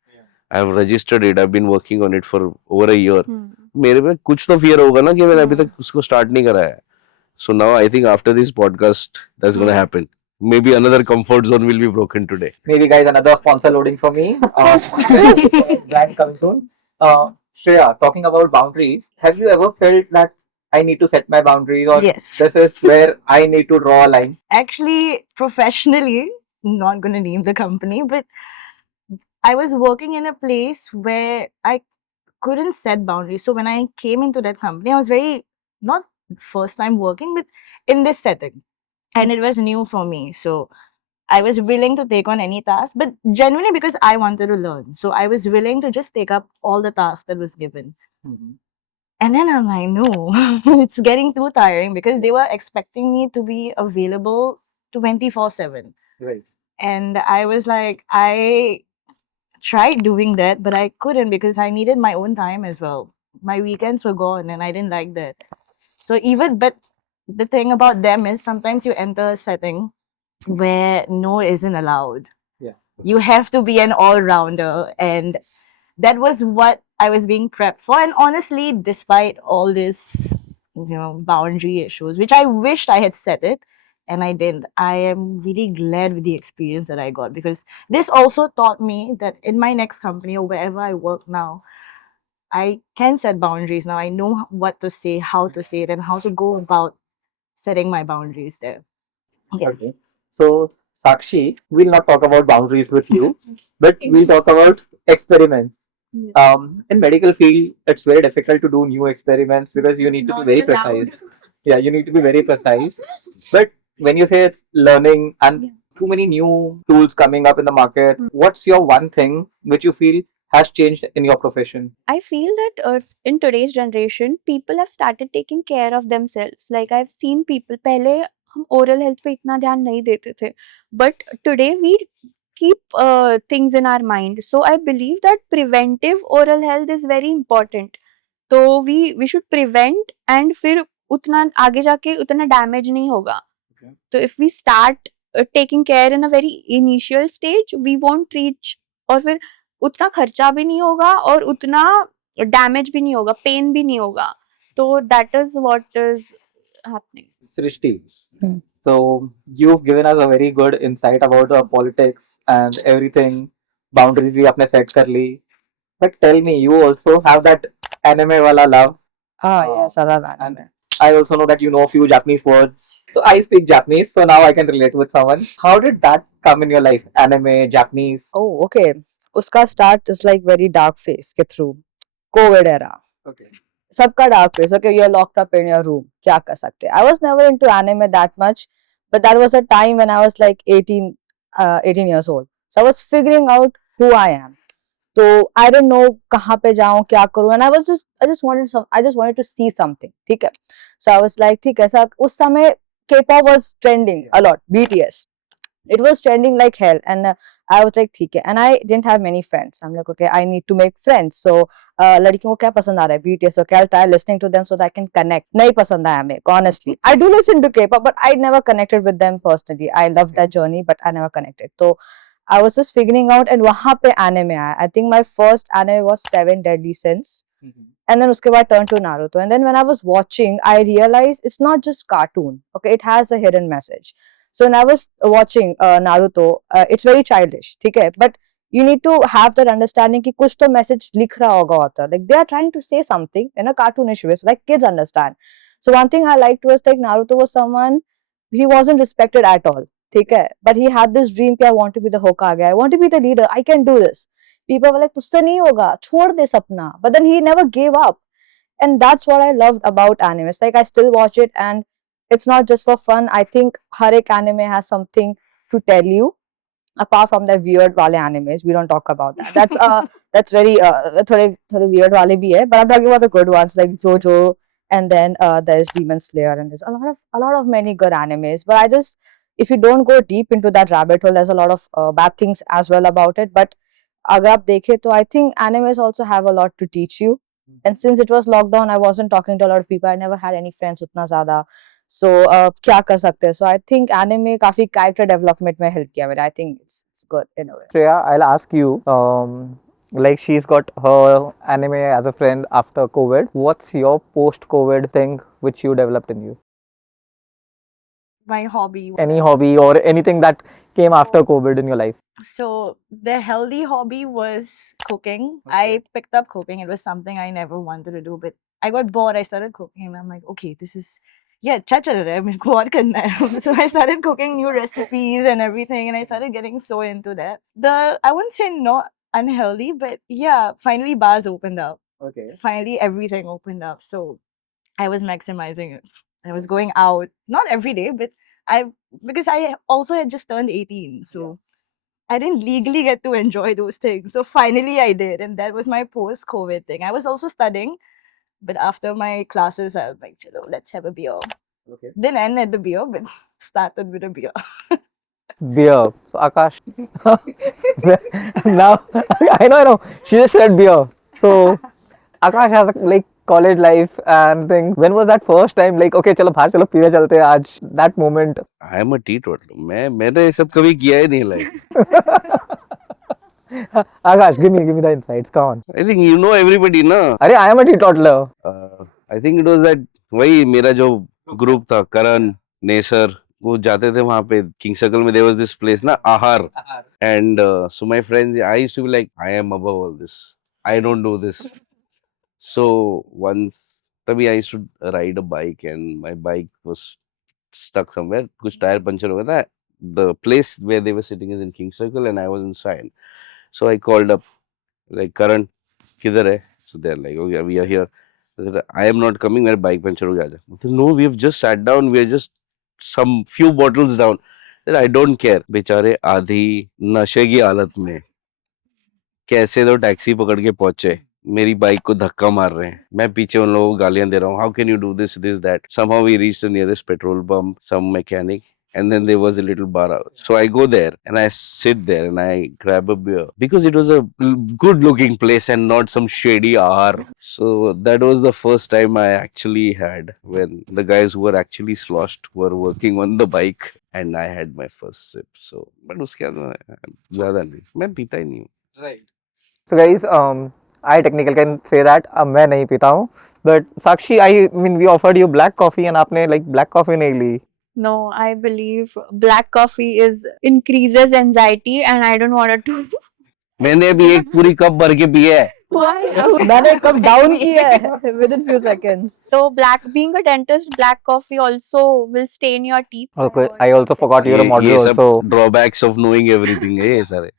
I have registered it. I've been working on it for over a year. मेरे पे कुछ तो fear होगा ना कि मैंने अभी तक उसको start नहीं करा है. So now I think after this podcast that's going to happen. Maybe another comfort zone will be broken today. Maybe guys, another sponsor loading for me. Brand coming soon. Shreya, talking about boundaries, have you ever felt that I need to set my boundaries, or Yes. this is where I need to draw a line? Actually, professionally, not going to name the company, but I was working in a place where I couldn't set boundaries. So when I came into that company, I was very, not first time working, but in this setting. And it was new for me. So I was willing to take on any task, but genuinely because I wanted to learn. So I was willing to just take up all the tasks that was given. And then I'm like, no, it's getting too tiring because they were expecting me to be available 24/7. Right. And I was like, I tried doing that, but I couldn't because I needed my own time as well. My weekends were gone and I didn't like that. So but the thing about them is sometimes you enter a setting where no isn't allowed. Yeah. You have to be an all-rounder, and that was what I was being prepped for. And honestly, despite all this, boundary issues, which I wished I had set it, and I didn't, I am really glad with the experience that I got, because this also taught me that in my next company or wherever I work now, I can set boundaries now. I know what to say, how to say it, and how to go about setting my boundaries there. Yeah. Okay. So, Sakshi, we'll not talk about boundaries with you, but we'll talk about experiments. In medical field, it's very difficult to do new experiments because you need to be very precise. Yeah, you need to be very precise. But when you say it's learning and too many new tools coming up in the market, what's your one thing which you feel has changed in your profession? I feel that in today's generation, people have started taking care of themselves. Like I've seen people, पहले हम oral health पे इतना ध्यान नहीं देते थे, but today we keep things in our mind. So I believe that preventive oral health is very important. तो we should prevent, and फिर उतना आगे जाके उतना damage नहीं होगा. Okay. So if we start taking care in a very initial stage, we won't reach, और फिर उतना खर्चा भी नहीं होगा और उतना डैमेज भी नहीं होगा, पेन भी नहीं होगा. तो that is what is happening. Srishti. Hmm. So you've given us a very good insight about the politics and everything. Boundaries भी आपने set कर ली. But tell me, you also have that anime wala love. Ah, yes, I love anime. And I also know that you know a few Japanese words. So I speak Japanese, so now I can relate with someone. How did that come in your life? Anime, Japanese. Oh, okay. Uska start is like very dark phase के through COVID era. Okay. सबका dark phase. Okay, you're locked up in your room. क्या कर सकते? I was never into anime that much, but that was a time when I was like 18 years old. So I was figuring out who I am. So I didn't know कहाँ पे जाऊँ, क्या करूँ, and I just wanted to see something. ठीक है? So I was like, ठीक है, सब उस समय K-pop was trending a lot. BTS. It was trending like hell, and I was like, ठीक है, and I didn't have many friends. I'm like, okay, I need to make friends. So लड़कियों को क्या पसंद आ रहा है? BTS. Okay, I'll try listening to them so that I can connect. नहीं पसंद आया मेरे को, honestly. I do listen to K-pop, but I never connected with them personally. I loved that journey, but I never connected. So I was just figuring out, and वहाँ पे anime आया. I think my first anime was Seven Deadly Sins. And then uske baad turned to Naruto. And then when I was watching, I realized it's not just cartoon. Okay, it has a hidden message. So when I was watching Naruto, it's very childish, ठीक है? But you need to have that understanding कि कुछ तो message लिख रहा होगा author. Like they are trying to say something in a cartoonish way, so like kids understand. So one thing I liked was like Naruto was someone, he wasn't respected at all, ठीक है? But he had this dream कि I want to be the Hokage, I want to be the leader, I can do this. People were like, तुझसे नहीं होगा, छोड़ दे सपना. But then he never gave up. And that's what I loved about anime. It's like I still watch it, and it's not just for fun. I think har ek anime has something to tell you. Apart from the weird wale animes, we don't talk about that. That's very थोड़े weird wale bhi hai. But I'm talking about the good ones like JoJo, and then there's Demon Slayer, and there's a lot of many good animes. But I just, if you don't go deep into that rabbit hole, there's a lot of bad things as well about it. But अगर आप देखें तो I think animes also have a lot to teach you. And since it was lockdown, I wasn't talking to a lot of people. I never had any friends उतना ज़्यादा. So क्या कर सकते हैं? So I think anime काफी character development में help किया मेरा. I think it's good in a way. Shreya, I'll ask you. Like she's got her anime as a friend after COVID. What's your post-COVID thing which you developed in you? My hobby. Any hobby or anything that came after COVID in your life? So the healthy hobby was cooking. I picked up cooking. It was something I never wanted to do, but I got bored. I started cooking, and I'm like, okay, this is yeah, अच्छा चल रहा है, मेरे को और करना है. So I started cooking new recipes and everything, and I started getting so into that. I wouldn't say not unhealthy, but yeah, finally bars opened up. Okay. Finally, everything opened up. So I was maximizing it. I was going out, not every day, but because I also had just turned 18, so I didn't legally get to enjoy those things. So finally I did, and that was my post-COVID thing. I was also studying, but after my classes, I was like, chalo, let's have a beer. Okay. Didn't end at the beer, but started with a beer. Beer. So Akash. Now I know. She just said beer. So Akash has like college life and thing. When was that first time? Like, okay, चलो बाहर चलो पीने चलते हैं आज. That moment. I am a teetotaler. मैंने ये सब कभी किया ही नहीं like. Akash, give me the insights. Come on. I think you know everybody ना. अरे I am a teetotaler. I think it was that वही मेरा जो ग्रुप था करण नेसर वो जाते थे वहाँ पे किंग सर्कल में there was this place ना आहार and so my friends I used to be like I am above all this I don't do this so once तभी I used to ride a bike and my bike was stuck somewhere कुछ tyre puncture हो गया था the place where they were sitting is in King Circle and I was inside so I called up like Karan किधर है so they're like okay we are here I said I am not coming मेरा bike puncture हो गया था I said, no we have just sat down we are just some few bottles down I said, I don't care बेचारे आधी नशे की हालत में कैसे तो टैक्सी पकड़ के पहुंचे मेरी बाइक को धक्का मार रहे हैं मैं पीछे उन लोगों को गालियां दे रहा हूँ how can you do this that somehow we reached the nearest petrol pump some mechanic and then there was a little bar out. So I go there and I sit there and I grab a beer because it was a good looking place and not some shady R. So that was the first time I actually had when the guys who were actually sloshed were working on the bike and I had my first sip. So but उसके बाद ज़्यादा नहीं मैं पीता ही नहीं हूँ. Right. So guys, I technically can say that मैं नहीं पीता हूँ. But Sakshi, I mean we offered you black coffee and आपने like black coffee नहीं ली. No, I believe black coffee is increases anxiety and I don't want to. मैंने अभी एक पूरी कप भर के पिया है. Why? मैंने कब डाउन किया है within few seconds. So being a dentist, black coffee also will stain your teeth. Okay, I also forgot you're a model ये सब also. drawbacks of knowing everything है ये सारे.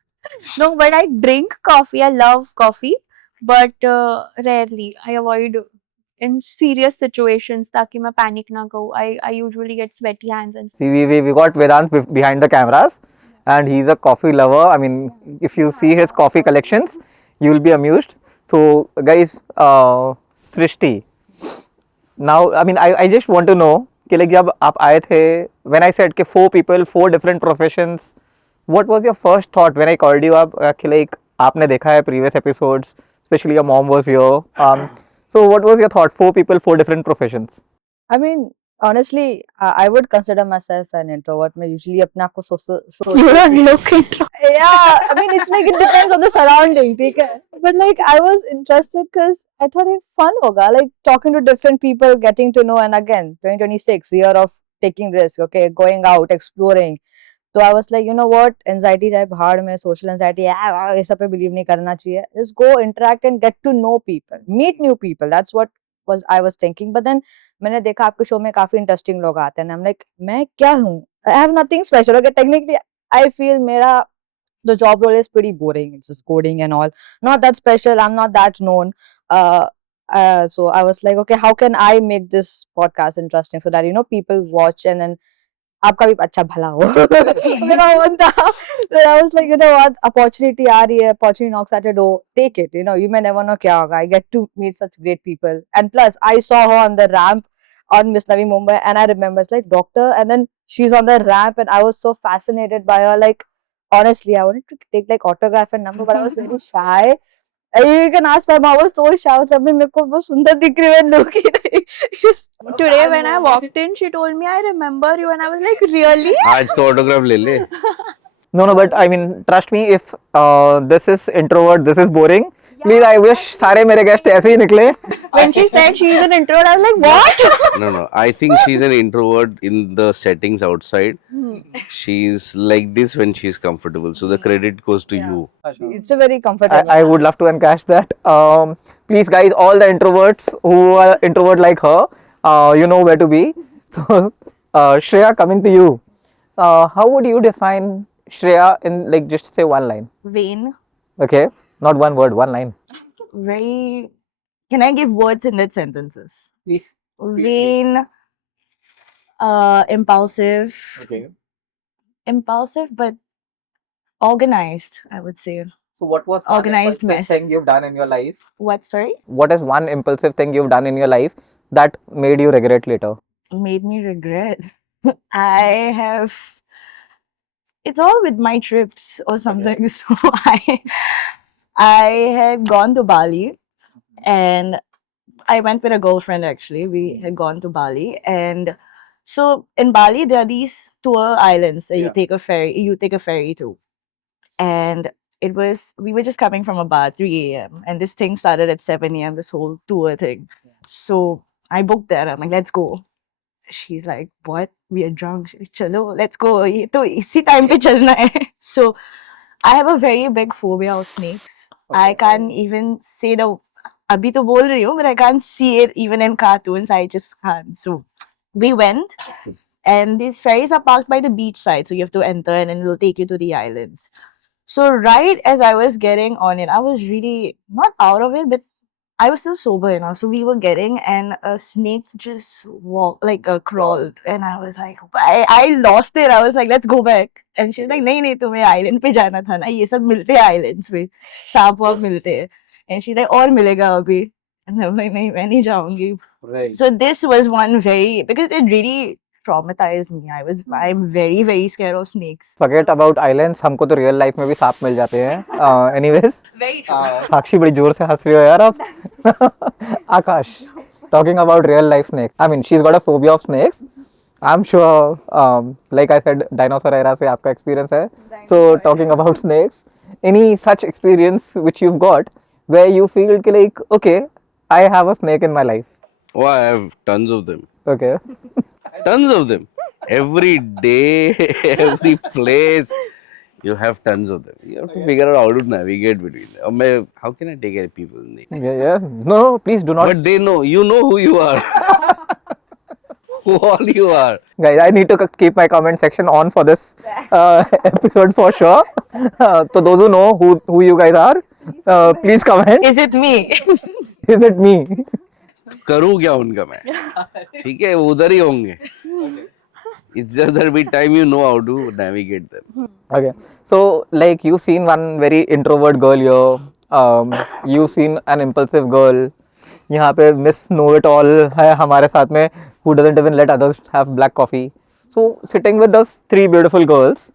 No, but I drink coffee. I love coffee, but rarely. I avoid in serious situations ताकि मैं panic ना go. I usually get sweaty hands and. See, we got Vedant behind the cameras, and he's a coffee lover. I mean, if you see his coffee collections, you will be amused. So, guys, Srishti. Now, I mean, I just want to know कि like जब आप आए थे, when I said कि 4 people, 4 different professions, what was your first thought when I called you up? कि like आपने देखा है previous episodes, especially your mom was here. So, what was your thought? 4 people, 4 different professions. I mean, honestly, I would consider myself an introvert. मैं usually अपने आप को social. You don't look introvert. Yeah, I mean, it's like it depends on the surrounding, ठीक है? But like, I was interested because I thought it fun होगा, like talking to different people, getting to know, and again, 2026 year of taking risk, okay, going out, exploring. So I was like, you know what, anxiety जाए भाड़ में, social anxiety, ये सब पे believe नहीं करना चाहिए. Just go interact and get to know people, meet new people. That's what I was thinking. But then मैंने देखा आपके show में काफी interesting लोग आते हैं. I'm like, मैं क्या हूँ? I have nothing special. Okay, technically, I feel मेरा the job role is pretty boring. It's just coding and all. Not that special. I'm not that known. So I was like, okay, how can I make this podcast interesting so that, you know, people watch and then आपका भी अच्छा भला हो. मेरा मन था. So I was like, you know what, opportunity आ रही है, opportunity knocks at your door, take it. You know, you may never know क्या होगा. I get to meet such great people. And plus, I saw her on the ramp on Miss Navi Mumbai, and I remember it's like doctor, and then she's on the ramp, and I was so fascinated by her. Like, honestly, I wanted to take like autograph and number, but I was very shy. You can ask my mom. I was so shy. I was like, मेरे को बहुत सुंदर दिख रही है, लोग ही नहीं. Today when I walked in, she told me, I remember you, and I was like, really? आज तो autograph ले ले. No, but I mean, trust me, if this is introvert, this is boring, Please, I wish सारे मेरे guest ऐसे ही निकले. When she said she's an introvert, I was like, what? No, no. I think she's an introvert in the settings outside. She's like this when she's comfortable. So the credit goes to you. It's a very comfortable. I would love to encash that. Please, guys, all the introverts who are introvert like her, you know where to be. So, Shreya, coming to you. How would you define Shreya in like just say one line? Vain. Okay, not one word, one line. Very. Can I give words in that sentences? Please. Vain. Impulsive. Okay. Impulsive, but organized, I would say. So, what was Organized one impulsive mess. thing you've done in your life? What, sorry? What is one impulsive thing you've done in your life that made you regret later? Made me regret. I have. It's all with my trips or something. So I had gone to Bali and I went with a girlfriend actually. We had gone to Bali and so in Bali there are these tour islands that Yeah. you take a ferry to. And we were just coming from a bar 3 a.m. and this thing started at 7 a.m. this whole tour thing. So I booked that. I'm like, let's go. She's like, what? We are drunk. She's like, Chalo, let's go. ये तो इसी time पे चलना है. So I have a very big phobia of snakes. I can't even say the अभी तो बोल रही हूँ, but I can't see it even in cartoons. I just can't. So we went, and these ferries are parked by the beach side, so you have to enter, and then it'll take you to the islands. So right as I was getting on it, I was really not out of it, but I was still sober enough. So we were getting, and a snake just walked, like crawled, and I was like, I lost it. I was like, let's go back. And she's like, नहीं नहीं तुम्हें island पे जाना था ना, ये सब मिलते हैं islands पे, सांप वाप मिलते हैं. And she's like, और मिलेगा अभी. And I'm like, नहीं मैं नहीं जाऊंगी. Right. So this was one very, because it really traumatized me. I'm very very scared of snakes. Forget about islands. हमको तो real life में भी सांप मिल जाते हैं. Anyways, Very true. साक्षी बड़ी जोर से हंस रही हो यार आप. Akash, talking about real life snakes. I mean, she's got a phobia of snakes. I'm sure, like I said, dinosaur era से आपका experience है. So talking about snakes, any such experience which you've got where you feel कि like, okay, I have a snake in my life. Oh, I have tons of them. Okay. Tons of them. Every day, every place, you have tons of them. You have to figure out how to navigate between them. How can I take care of people's name? Yeah. No, please do not. But they know, you know who you are. Who all you are. Guys, I need to keep my comment section on for this episode for sure. So those who know who you guys are, please comment. Is it me? Is it me? करूँ क्या उनका मैं? ठीक है, वो उधर ही होंगे. It's just that with time you know how to navigate them. Okay. So like you've seen one very introvert girl here. You've seen an impulsive girl. यहाँ पे Miss Know It All है हमारे साथ में, who doesn't even let others have black coffee. So sitting with those three beautiful girls,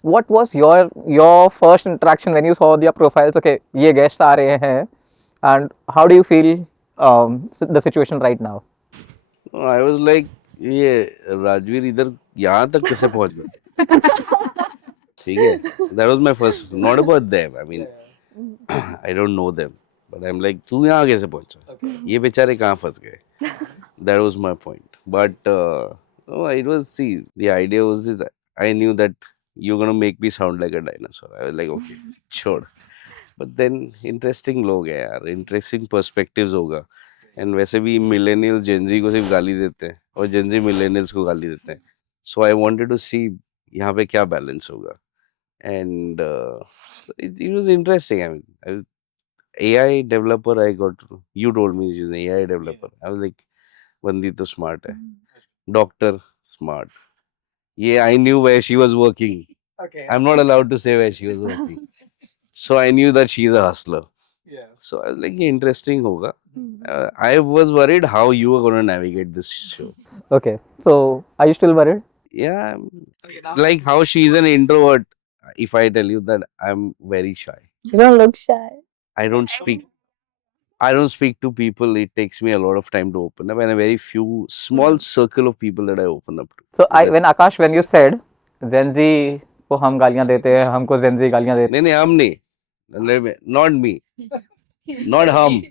what was your first interaction when you saw their profiles? Okay, ये guests आ रहे हैं, and how do you feel the situation right now? I was like, ये राजवीर इधर यहाँ तक कैसे पहुँच गए? ठीक है. That was my first. Not about them. I mean, I don't know them. But I'm like, तू यहाँ कैसे पहुँचा? ये बेचारे कहाँ फंस गए? That was my point. But no, it was, see, the idea was that I knew that you're gonna make me sound like a dinosaur. I was like, okay, sure. But then interesting लोग हैं यार, interesting perspectives होगा. And वैसे भी millennials Gen Z को सिर्फ गाली देते हैं और Gen Z millennials को गाली देते हैं. So I wanted to see यहाँ पे क्या balance होगा. And it was interesting. I mean, AI developer I got to know. You told me she's an AI developer. I was like, बंदी तो smart है. Doctor, smart. Yeah, I knew where she was working. Okay. I'm not allowed to say where she was working. So I knew that she's a hustler. Yeah. So I was like, ये interesting होगा. I was worried how you were going to navigate this show. Okay. So are you still worried? Yeah, like how she's an introvert. If I tell you that I'm very shy, You don't look shy. I don't speak to people. It takes me a lot of time to open up, and a very few small circle of people that I open up to. So when you said Gen Z को हम गालियाँ देते हैं, हमको Gen Z गालियाँ देते नहीं, हम नहीं. Not me. not hum.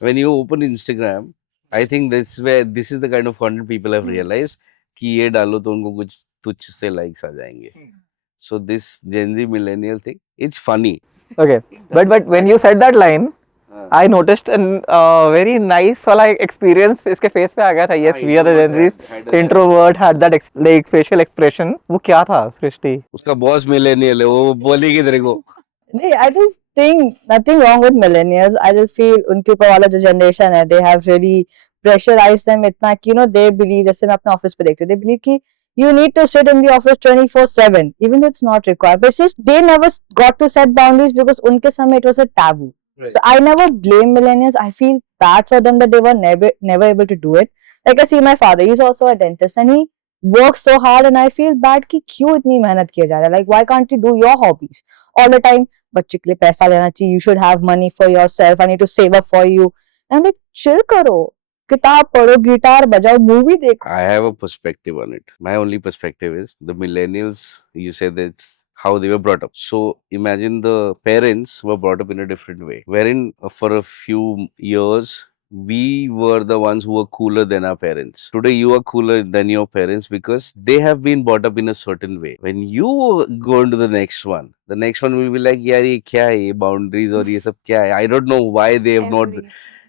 When you open Instagram, I think that's where this is the kind of content people have realized कि ये डालो तो उनको कुछ तुच्छ से likes आ जाएंगे. So this Gen Z millennial thing, it's funny. Okay, but when you said that line, I noticed a very nice वाला experience इसके face पे आ गया था. Yes, we are the Gen Zs. Introvert had that like facial expression. वो क्या था सृष्टि? उसका boss millennial है, वो बोलेगी तेरे को. I just think nothing wrong with millennials. I just feel उनके ऊपर वाला जो generation है, they have really pressurized them इतना कि they believe, जैसे मैं अपने office पे देखती हूँ, they believe कि you need to sit in the office 24/7, even though it's not required. But it's just they never got to set boundaries because उनके समय it was a taboo. Right. So I never blame millennials. I feel bad for them that they were never able to do it. Like I see my father, he's also a dentist and he works so hard and I feel bad कि क्यों इतनी मेहनत किया जा रहा है. Like why can't you do your hobbies all the time? बच्चे के लिए पैसा लेना चाहिए. You should have money for yourself. I need to save up for you. And I'm like, chill करो. किताब पढ़ो, गिटार बजाओ, movie देखो. I have a perspective on it. My only perspective is the millennials, you said that's how they were brought up. So imagine the parents were brought up in a different way, wherein for a few years, we were the ones who were cooler than our parents. Today, you are cooler than your parents because they have been brought up in a certain way. When you go into the next one will be like, यार ये क्या है, ये boundaries और ये सब क्या है? I don't know why they have not.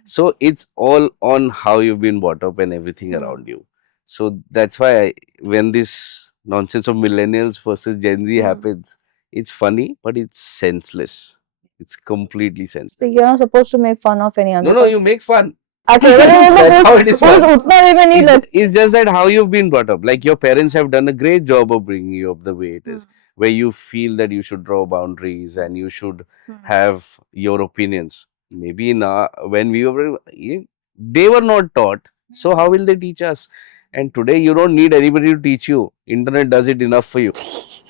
So it's all on how you've been brought up and everything around you. So that's why when this nonsense of millennials versus Gen Z happens, it's funny, but it's senseless. It's completely senseless. So you're not supposed to make fun of anyone. No, you make fun. Okay, That's how it is fun. उतना भी मैं नहीं लग. It's just that how you've been brought up. Like your parents have done a great job of bringing you up the way it is, where you feel that you should draw boundaries and you should have your opinions. Maybe when we were, they were not taught. So how will they teach us? And today you don't need anybody to teach you. Internet does it enough for you.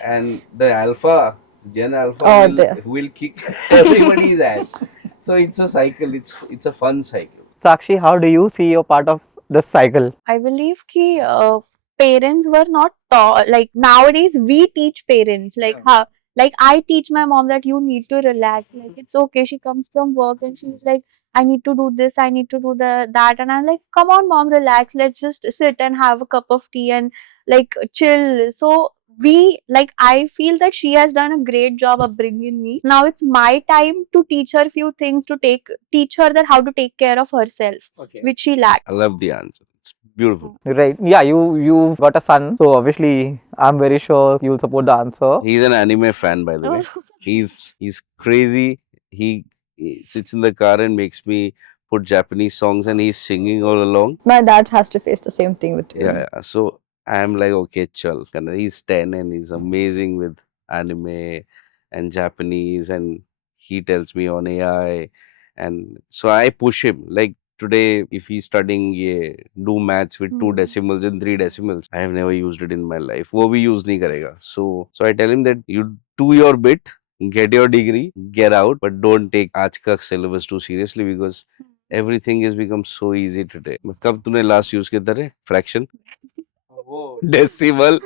And the Gen Alpha will kick everybody's ass. So it's a cycle. It's a fun cycle. Sakshi, how do you see your part of this cycle? I believe कि parents were not taught. Like nowadays, we teach parents like how. Like I teach my mom that you need to relax. Like it's okay. She comes from work and she's like, I need to do this. I need to do that. And I'm like, come on, mom, relax. Let's just sit and have a cup of tea and like chill. So I feel that she has done a great job upbringing me. Now it's my time to teach her few things, to teach her that how to take care of herself, which she lacked. I love the answer. It's beautiful. Right? Yeah, you've got a son, so obviously I'm very sure you'll support the answer. He's an anime fan, by the way. He's crazy. He sits in the car and makes me put Japanese songs, and he's singing all along. My dad has to face the same thing with me. Yeah. So I'm like, okay, chal. And he's 10 and he's amazing with anime and Japanese, and he tells me on AI, and so I push him. Like today, if he's studying do maths with 2 decimals and 3 decimals, I have never used it in my life. वो भी use नहीं करेगा. So I tell him that you do your bit, get your degree, get out, but don't take आज का syllabus too seriously because everything has become so easy today. कब तूने last use किया था रे? Fraction? Decimal?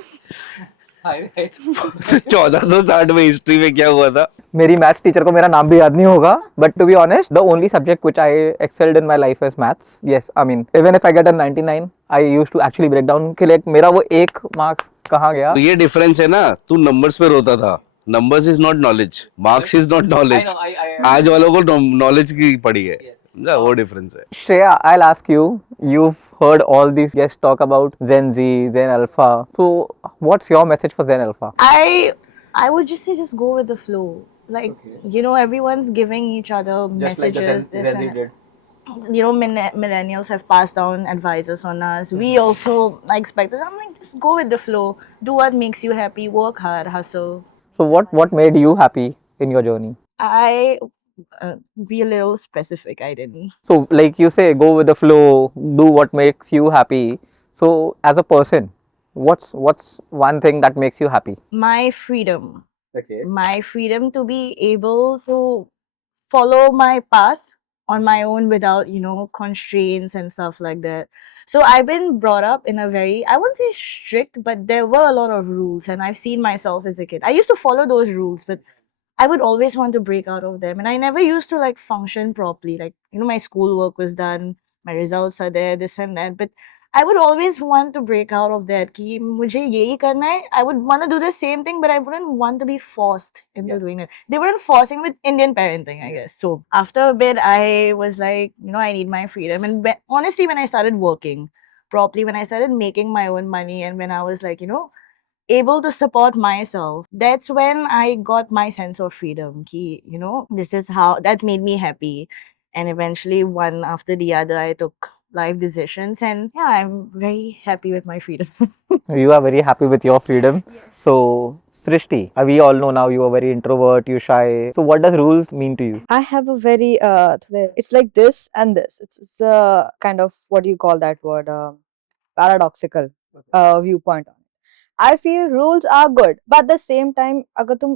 1460 में history में क्या हुआ था? मेरी मैथ्स टीचर को मेरा नाम भी याद नहीं होगा, but to be honest the only subject which I excelled in my life is maths. Yes, I mean even if I get a 99 I used to actually break down कि like मेरा वो 1 मार्क्स कहाँ गया. तो ये difference है ना, तू नंबर्स पे रोता था. Numbers is not knowledge, marks is not knowledge. आज वालों को नॉलेज की पड़ी है, वो डिफरेंस है. Shreya, I'll ask you, you've heard all these guests talk about Gen Z, Gen Alpha. So what's your message for Gen Alpha? I would just say just go with the flow. Like everyone's giving each other messages. Millennials have passed down advices on us. We also expect it. I'm like, just go with the flow. Do what makes you happy. Work hard. Hustle. So what made you happy in your journey? I be a little specific. I didn't. So like you say, go with the flow, do what makes you happy. So as a person, what's one thing that makes you happy? My freedom. Okay. My freedom to be able to follow my path on my own without constraints and stuff like that. So I've been brought up in a very, I wouldn't say strict, but there were a lot of rules, and I've seen myself as a kid. I used to follow those rules, but I would always want to break out of them. And I never used to like function properly. Like, my schoolwork was done, my results are there, this and that. But I would always want to break out of that. Ki mujhe yehi karna hai. I would want to do the same thing, but I wouldn't want to be forced into doing it. They weren't forcing with Indian parenting, I guess. So after a bit, I was like, I need my freedom. And honestly, when I started working properly, when I started making my own money, and when I was like, able to support myself, that's when I got my sense of freedom. Ki, this is how that made me happy. And eventually, one after the other, I took life decisions. And yeah, I'm very happy with my freedom. You are very happy with your freedom. So, Srishti, we all know now you are very introvert, you shy. So, what does rules mean to you? I have a very it's like this and this. It's a kind of, what do you call that word? Paradoxical viewpoint on it. I feel rules are good, but at the same time,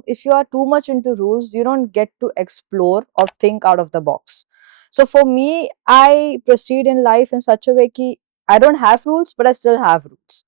if you are too much into rules, you don't get to explore or think out of the box. So for me, I proceed in life in such a way कि I don't have rules, but I still have rules.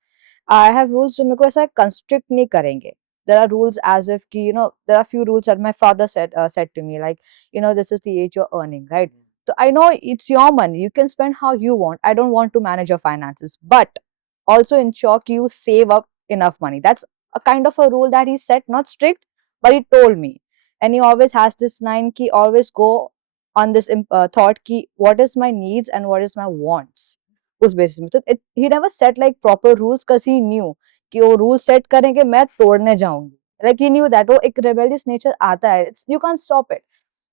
I have rules जो मेरे को ऐसा constrict नहीं करेंगे. There are rules as if कि, there are few rules that my father said to me, like, this is the age you're earning, right? So I know it's your money. You can spend how you want. I don't want to manage your finances, but also ensure you save up enough money. That's a kind of a rule that he set, not strict, but he told me. And he always has this line ki always go on this thought ki what is my needs and what is my wants. उस basis में. So he never set like proper rules because he knew कि वो rules set करेंगे मैं तोड़ने जाऊंगी. Like he knew that वो एक rebellious nature आता है. You can't stop it.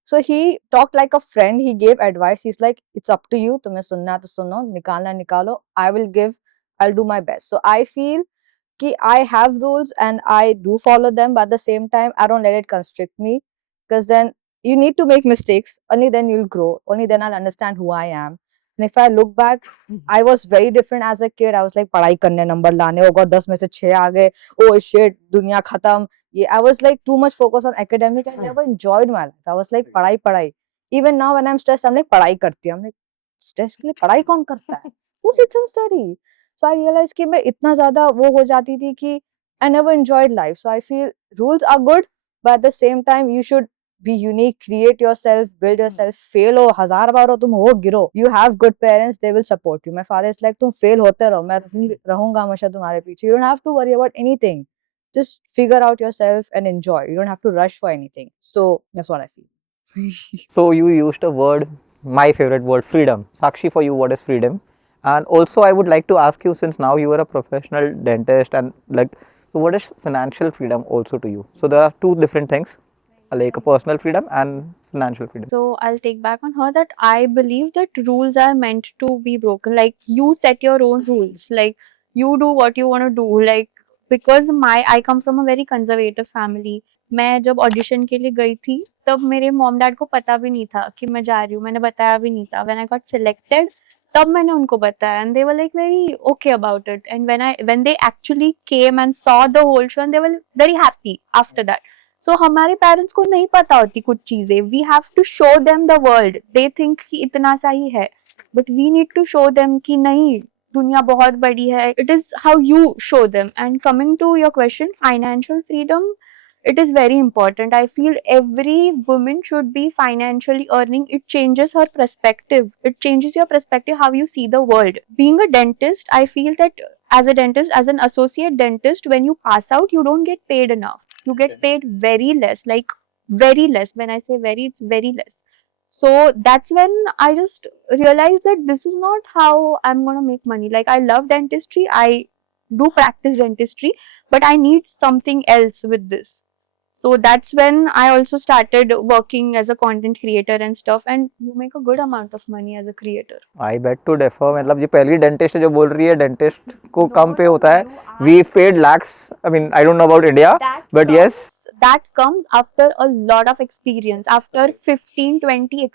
So he talked like a friend. He gave advice. He's like, it's up to you. तुम्हें सुनना है तो सुनो, निकालना निकालो. I'll do my best. So I feel कि I have rules and I do follow them, but at the same time, I don't let it constrict me, because then you need to make mistakes. Only then you'll grow. Only then I'll understand who I am. And if I look back, I was very different as a kid. I was like, पढ़ाई करने number लाने होगा 10 में से 6 आ गए. Oh shit, दुनिया खत्म. Yeah, I was like too much focused on academic. I never enjoyed my life. I was like पढ़ाई. Even now when I'm stressed, I'm like पढ़ाई करती हूँ. I'm like, stress के लिए पढ़ाई कौन करता है? Who sits and study? So I realized कि मैं इतना ज़्यादा वो हो जाती थी कि I never enjoyed life. So I feel rules are good, but at the same time you should be unique, create yourself, build yourself. Fail हो 1000 बार हो तुम हो गिरो. You have good parents, they will support you. My father is like तुम fail होते रहो, मैं रहूँगा हमेशा तुम्हारे पीछे. You don't have to worry about anything. Just figure out yourself and enjoy. You don't have to rush for anything. So that's what I feel. So, you used a word, my favorite word, freedom. Sakshi, for you, what is freedom? And also, I would like to ask you, since now you are a professional dentist, and like, so what is financial freedom also to you? So, there are two different things, like a personal freedom and financial freedom. So I'll take back on her that I believe that rules are meant to be broken. Like you set your own rules. Like you do what you want to do. Like because I come from a very conservative family. मैं जब audition के लिए गई थी तब मेरे mom dad को पता भी नहीं था कि मैं जा रही हूँ. मैंने बताया भी नहीं था. When I got selected, तब मैंने उनको बताया and they were like very okay about it. And when they actually came and saw the whole show, and they were very happy after that. So हमारे पेरेंट्स को नहीं पता होती कुछ चीजें. We have to show them the world. They think कि इतना सा ही है, but we need to show them कि नहीं, दुनिया बहुत बड़ी है. It is how you show them. And coming to your question, financial freedom, it is very important. I feel every woman should be financially earning. It changes her perspective. It changes your perspective, how you see the world. Being a dentist, I feel that as a dentist, as an associate dentist, when you pass out, you don't get paid enough. You get paid very less, like very less. When I say very, it's very less. So that's when I just realized that this is not how I'm going to make money. Like I love dentistry. I do practice dentistry, but I need something else with this. So that's when I also started working as a content creator and stuff, and you make a good amount of money as a creator. I beg to differ. मतलब ये पहली dentist है जो बोल रही है dentist को कम पे होता है. We paid lakhs. I mean, I don't know about India, but yes. That comes after a lot of experience, after 15-20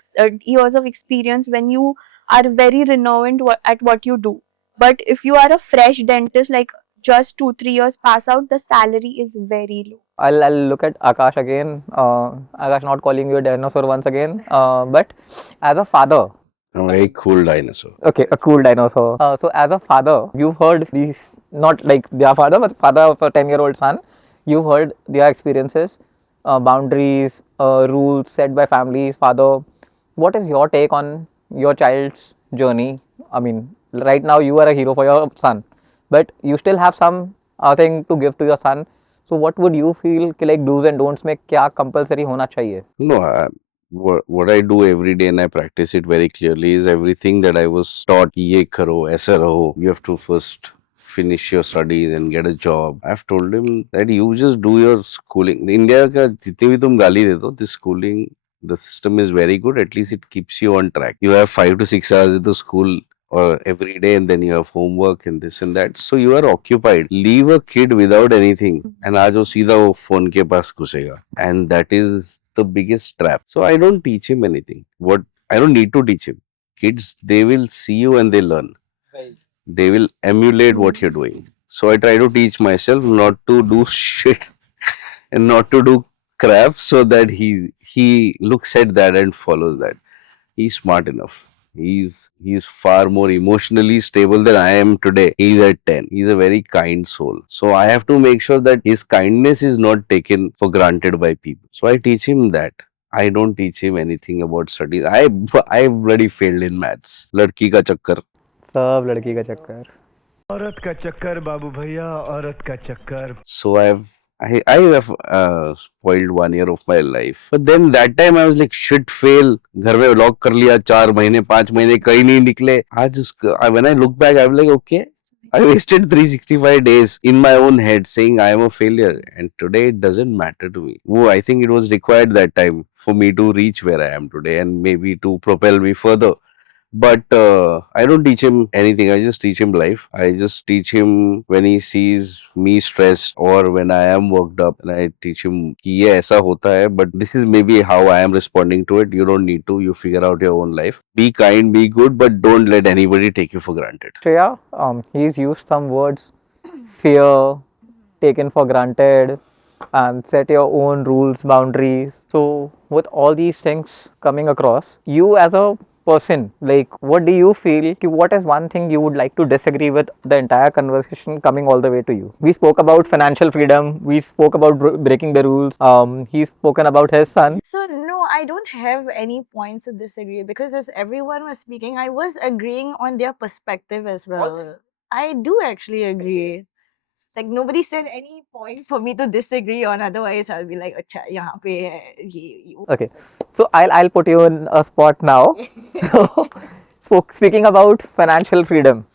years of experience, when you are very renowned at what you do. But if you are a fresh dentist, like just 2-3 years pass out, the salary is very low. I'll look at Akash again. Akash, not calling you a dinosaur once again, but as a father. I'm a very cool dinosaur. Okay, a cool dinosaur. So as a father, you've heard these, not like their father, but father of a 10-year-old son. You've heard their experiences. boundaries, rules set by families, father. What is your take on your child's journey? I mean, right now you are a hero for your son, but you still have some thing to give to your son. So what would you feel कि like do's and don'ts में क्या compulsory होना चाहिए? No, what I do every day and I practice it very clearly is everything that I was taught, ye karo, aisa raho. You have to first finish your studies and get a job. I've told him that you just do your schooling. India का जितने भी तुम गाली दे दो, this schooling, the system is very good. At least it keeps you on track. You have 5 to 6 hours at the school or every day, and then you have homework and this and that. So you are occupied. Leave a kid without anything, and आज वो सीधा वो phone के पास घुसेगा. And that is the biggest trap. So I don't teach him anything. What I don't need to teach him. Kids, they will see you and they learn. They will emulate what you're doing. So I try to teach myself not to do shit and not to do crap so that he looks at that and follows that. He's smart enough. He's far more emotionally stable than I am today. He's at 10. He's a very kind soul. So I have to make sure that his kindness is not taken for granted by people. So I teach him that. I don't teach him anything about studies. I bloody failed in maths. लड़की का चक्कर. सब लड़की का चक्कर. औरत का चक्कर बाबू भैया औरत का चक्कर. So I have spoiled 1 year of my life. But then that time I was like shit fail. घर में लॉक कर लिया 4 महीने 5 महीने कहीं नहीं निकले. आज उसका when I look back I'm like okay. I wasted 365 days in my own head saying I am a failure, and today it doesn't matter to me. Oh, I think it was required that time for me to reach where I am today and maybe to propel me further. But I don't teach him anything. I just teach him life. I just teach him when he sees me stressed or when I am worked up, and I teach him कि ये ऐसा होता है. But this is maybe how I am responding to it. You don't need to. You figure out your own life. Be kind, be good, but don't let anybody take you for granted. Shreya, he's used some words, fear, taken for granted, and set your own rules, boundaries. So, with all these things coming across, you as a person, like, what do you feel? What is one thing you would like to disagree with the entire conversation coming all the way to you? We spoke about financial freedom. We spoke about breaking the rules. He's spoken about his son. So no, I don't have any points to disagree because as everyone was speaking, I was agreeing on their perspective as well. I do actually agree. Like nobody said any points for me to disagree on. Otherwise, I'll be like, "अच्छा यहाँ पे है ये." Okay, so I'll put you in a spot now. So, speaking about financial freedom,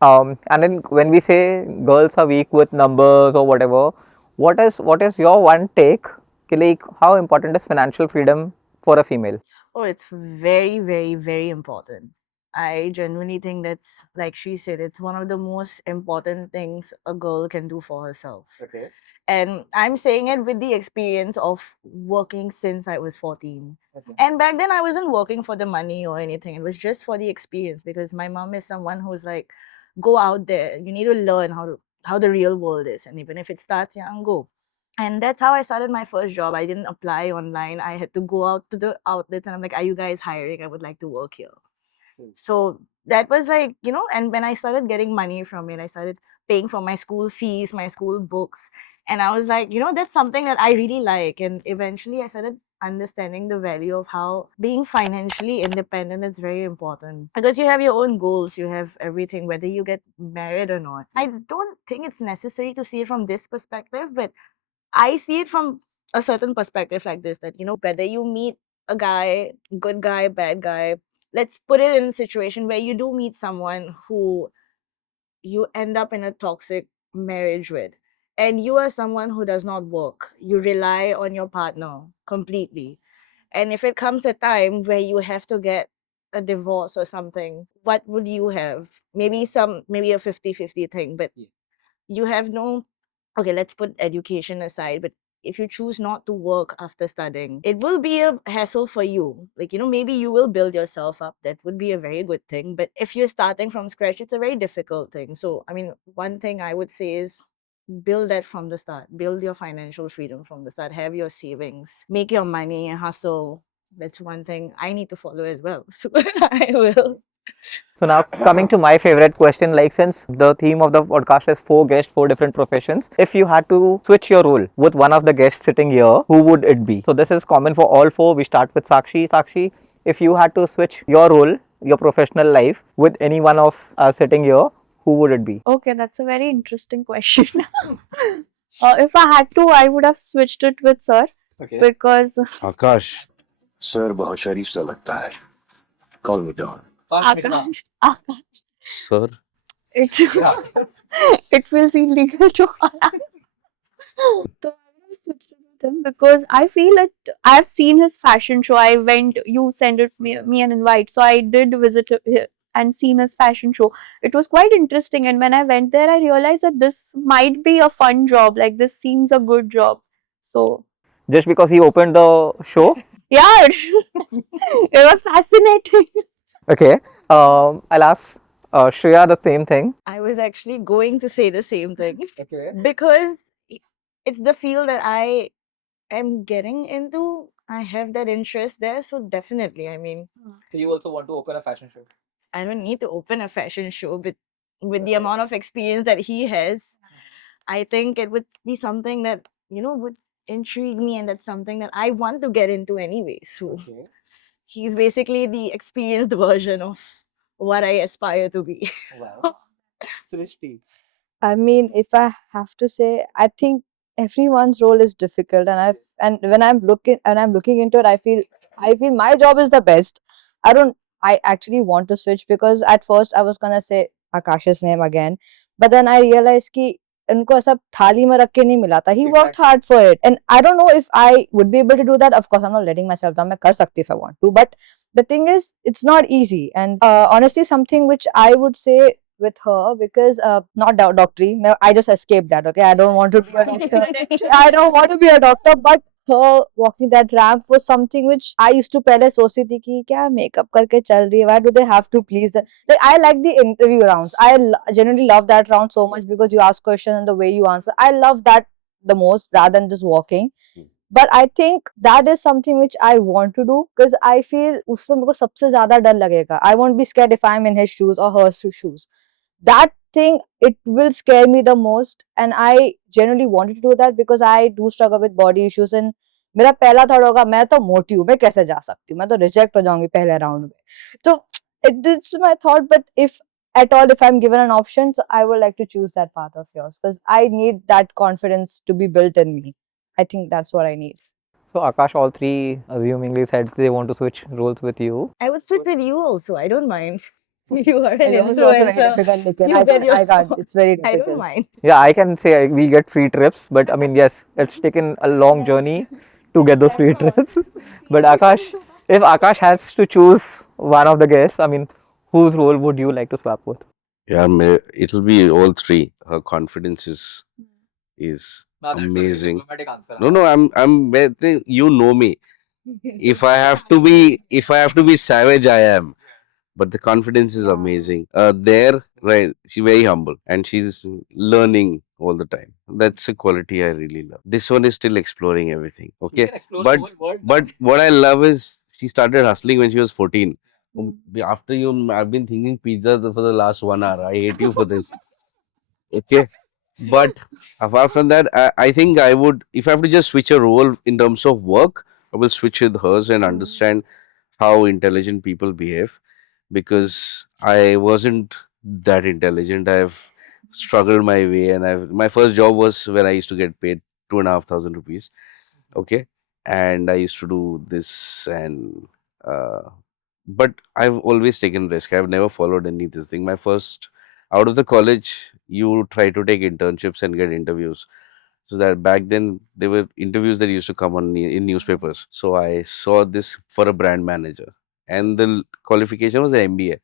and then when we say girls are weak with numbers or whatever, what is your one take? कि like how important is financial freedom for a female? Oh, it's very, very, very important. I genuinely think that's, like she said, it's one of the most important things a girl can do for herself. Okay. And I'm saying it with the experience of working since I was 14. Okay. And back then, I wasn't working for the money or anything. It was just for the experience because my mom is someone who's like, go out there. You need to learn how the real world is. And even if it starts young, go. And that's how I started my first job. I didn't apply online. I had to go out to the outlets and I'm like, are you guys hiring? I would like to work here. So that was like, and when I started getting money from it, I started paying for my school fees, my school books. And I was like, that's something that I really like. And eventually I started understanding the value of how being financially independent is very important because you have your own goals, you have everything, whether you get married or not. I don't think it's necessary to see it from this perspective, but I see it from a certain perspective like this that, whether you meet a guy, good guy, bad guy, let's put it in a situation where you do meet someone who you end up in a toxic marriage with, and you are someone who does not work. You rely on your partner completely. And if it comes a time where you have to get a divorce or something, what would you have? Maybe a 50-50 thing, but you have no, okay, let's put education aside, but if you choose not to work after studying, it will be a hassle for you. Like, maybe you will build yourself up. That would be a very good thing. But if you're starting from scratch, it's a very difficult thing. So, I mean, one thing I would say is build that from the start. Build your financial freedom from the start. Have your savings. Make your money and hustle. That's one thing I need to follow as well. So I will. So now coming to my favorite question, like since the theme of the podcast is four guests, four different professions. If you had to switch your role with one of the guests sitting here, who would it be? So this is common for all four. We start with Sakshi. Sakshi, if you had to switch your role, your professional life with any one of us sitting here, who would it be? Okay, that's a very interesting question. If I had to, I would have switched it with sir Okay. because Akash. Sir बहुत शरीफ सा लगता है call me Don Akash, Sir. it, it feels illegal to. So I would have switched it with him because I feel it. I've seen his fashion show. I went. You sent me an invite, so I did visit and seen his fashion show. It was quite interesting, and when I went there, I realized that this might be a fun job. Like this seems a good job. So Just because he opened the show? yeah, it was fascinating. Okay. I'll ask Shreya the same thing. I was actually going to say the same thing Okay. because it's the field that I am getting into. I have that interest there, so definitely. I mean, So you also want to open a fashion show? I don't need to open a fashion show, but with the amount of experience that he has, I think it would be something that would intrigue me, and that's something that I want to get into anyway. So he's basically the experienced version of what I aspire to be. Wow. Srishti. I mean, if I have to say, I think everyone's role is difficult, and when I'm looking into it, I feel my job is the best. I actually want to switch because at first I was gonna say Akash's name again, but then I realized कि उनको ऐसा थाली में रख के नहीं मिला था. He worked hard for it, and I don't know if I would be able to do that. Of course, I'm not letting myself down. मैं कर सकती if I want to, but the thing is, it's not easy. And honestly, something which I would say with her because not doctory. I just escaped that. Okay, I don't want to be a doctor. I don't want to be a doctor, but her walking that ramp was something which I used to पहले सोचती थी कि क्या makeup करके चल रही है. Why do they have to please the like? I like the interview rounds. Genuinely love that round so much because you ask questions and the way you answer. I love that the most rather than just walking. But I think that is something which I want to do because I feel उसमें मेरे को सबसे ज़्यादा डर लगेगा. I won't be scared if I'm in his shoes or her shoes. That thing, it will scare me the most, and I genuinely wanted to do that because I do struggle with body issues. And मेरा पहला thought होगा मैं तो मोटी हूँ, मैं कैसे जा सकती हूँ, मैं तो रिजेक्ट हो जाऊंगी पहले राउंड में. तो it's my thought, but if I'm given an option, so I would like to choose that path of yours because I need that confidence to be built in me. I think that's what I need. So Akash, all three assumingly said they want to switch roles with you. I would switch with you also. I don't mind. You are an It was also very influencer. difficult, Nikhil. You get your I can't. spot. It's very I difficult. don't mind. Yeah, I can say we get free trips, but I mean, yes, it's taken a long journey to get those free trips. But Akash, if Akash has to choose one of the guests, I mean, whose role would you like to swap with? Yeah, it'll be all three. Her confidence is amazing. No, you know me. If I have to be savage, I am. But the confidence is amazing. There, right? She's very humble and she's learning all the time. That's a quality I really love. This one is still exploring everything. Okay, but what I love is she started hustling when she was 14. After you, I've been thinking pizza for the last 1 hour. I hate you for this. Okay, but apart from that, I think I would, if I have to just switch a role in terms of work, I will switch with hers and understand how intelligent people behave because I wasn't that intelligent. I've struggled my way, and my first job was when I used to get paid 2,500 rupees. Okay, and I used to do this, and but I've always taken risk. I've never followed any this thing. My first out of the college, you try to take internships and get interviews. So that back then there were interviews that used to come on in newspapers. So I saw this for a brand manager, and the qualification was an MBA.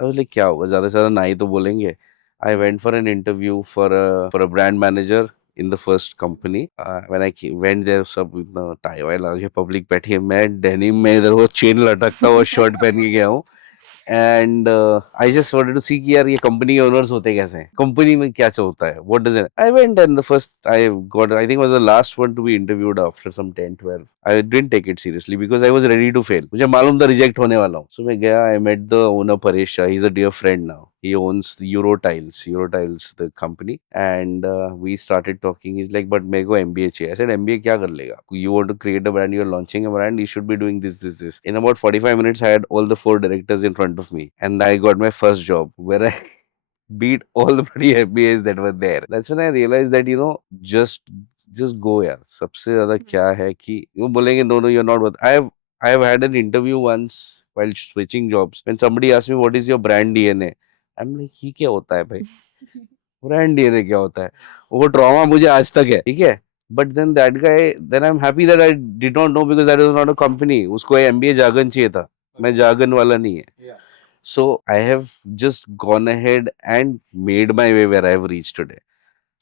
I was like, क्या होगा ज़्यादा से ज़्यादा ना ही तो बोलेंगे. I went for an interview for a brand manager in the first company. When I went there, सब इतना टाई वाई लगा के पब्लिक बैठी है, मैं डेनिम में इधर वो चेन लटकता हुआ शर्ट पहन के गया हूँ. and I just wanted to see कि यार ये company owners होते कैसे हैं, company में क्या चलता है, what does it. I went and the first I got, I think was the last one to be interviewed after some 10-12. I didn't take it seriously because I was ready to fail. मुझे मालूम था reject होने वाला हूँ. So मैं गया, I met the owner Paresh Shah. He's a dear friend now. He owns the Eurotiles the company, and we started talking. He's like, but मेरे को MBA चाहिए. I said, MBA क्या कर लेगा? You want to create a brand, you're launching a brand, you should be doing this. In about 45 minutes, I had all the 4 directors in front of me, and I got my first job where I beat all the bloody MBAs that were there. That's when I realized that, just go यार. सबसे ज़्यादा क्या है कि वो बोलेंगे no, you're not worth. I have had an interview once while switching jobs when somebody asked me what is your brand DNA. I'm like, ये क्या होता है भाई? ब्रांड डीएनए क्या होता है? वो ट्रॉमा मुझे आज तक है, ठीक है? But then that guy, then I am happy that I did not know because that was not a company. उसको एमबीए jargon चाहिए था. मैं jargon वाला नहीं है. So I have just gone ahead and made my way where I have reached today.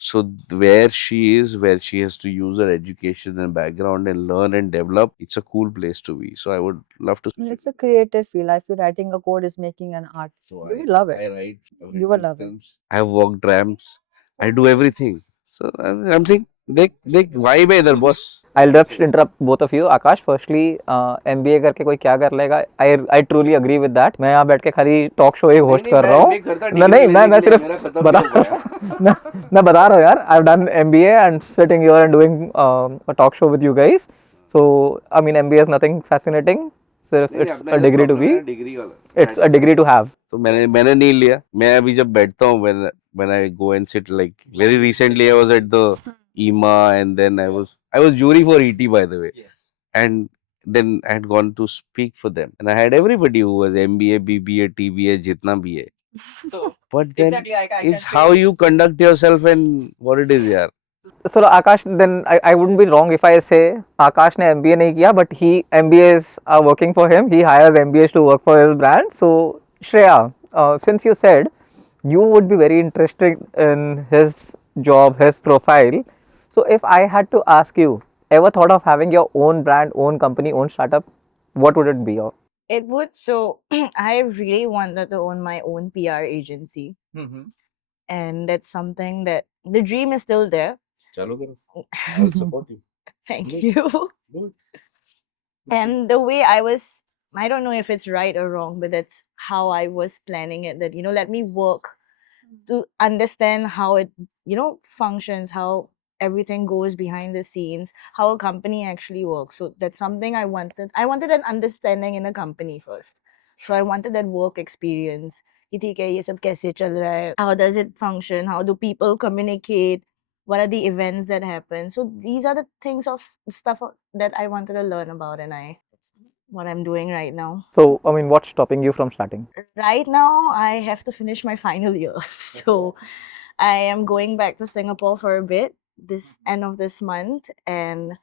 So where she is, where she has to use her education and background and learn and develop, it's a cool place to be. So I would love to. It's a creative field. I feel writing a code is making an art. So You will love it. I write. You will love it. films. I have walked ramps. I do everything. So I'm saying, देख vibe है इधर boss. I'll just interrupt both of you. Akash, firstly, MBA करके कोई क्या कर लेगा? I truly agree with that. मैं यहाँ बैठ के खाली टॉक शो ही होस्ट कर रहा हूँ. नहीं, मैं सिर्फ मैं बता रहा हूँ यार. I've done MBA and sitting here and doing a talk show with you guys. So I mean, MBA is nothing fascinating. सिर्फ it's a degree to be. It's a degree to have. तो मैंने नहीं लिया. मैं अभी जब बैठता हूँ when I go and sit, like very recently I was at the EMA, and then I was jury for ET, by the way. Yes. And then I had gone to speak for them, and I had everybody who was MBA, BBA, TBA, जितना भी है. So But then exactly, it's how you conduct yourself and what it is, यार. So Akash, then I wouldn't be wrong if I say Akash ने MBA नहीं किया, but MBAs are working for him. He hires MBAs to work for his brand. So Shreya, since you said you would be very interested in his job, his profile. So if I had to ask you, ever thought of having your own brand, own company, own startup? What would it be? It would. So I really wanted to own my own PR agency, and that's something that the dream is still there. चलो करो. I'll support you. Thank Good. you. Good. And the way I don't know if it's right or wrong, but that's how I was planning it. That, let me work to understand how it, functions, how everything goes behind the scenes, how a company actually works. So that's something I wanted. I wanted an understanding in a company first. So I wanted that work experience. कि ठीक है, ये सब कैसे चल रहा है? How does it function? How do people communicate? What are the events that happen? So these are the things of stuff that I wanted to learn about, and that's what I'm doing right now. So I mean, what's stopping you from starting? Right now, I have to finish my final year. So I am going back to Singapore for a bit this end of this month, and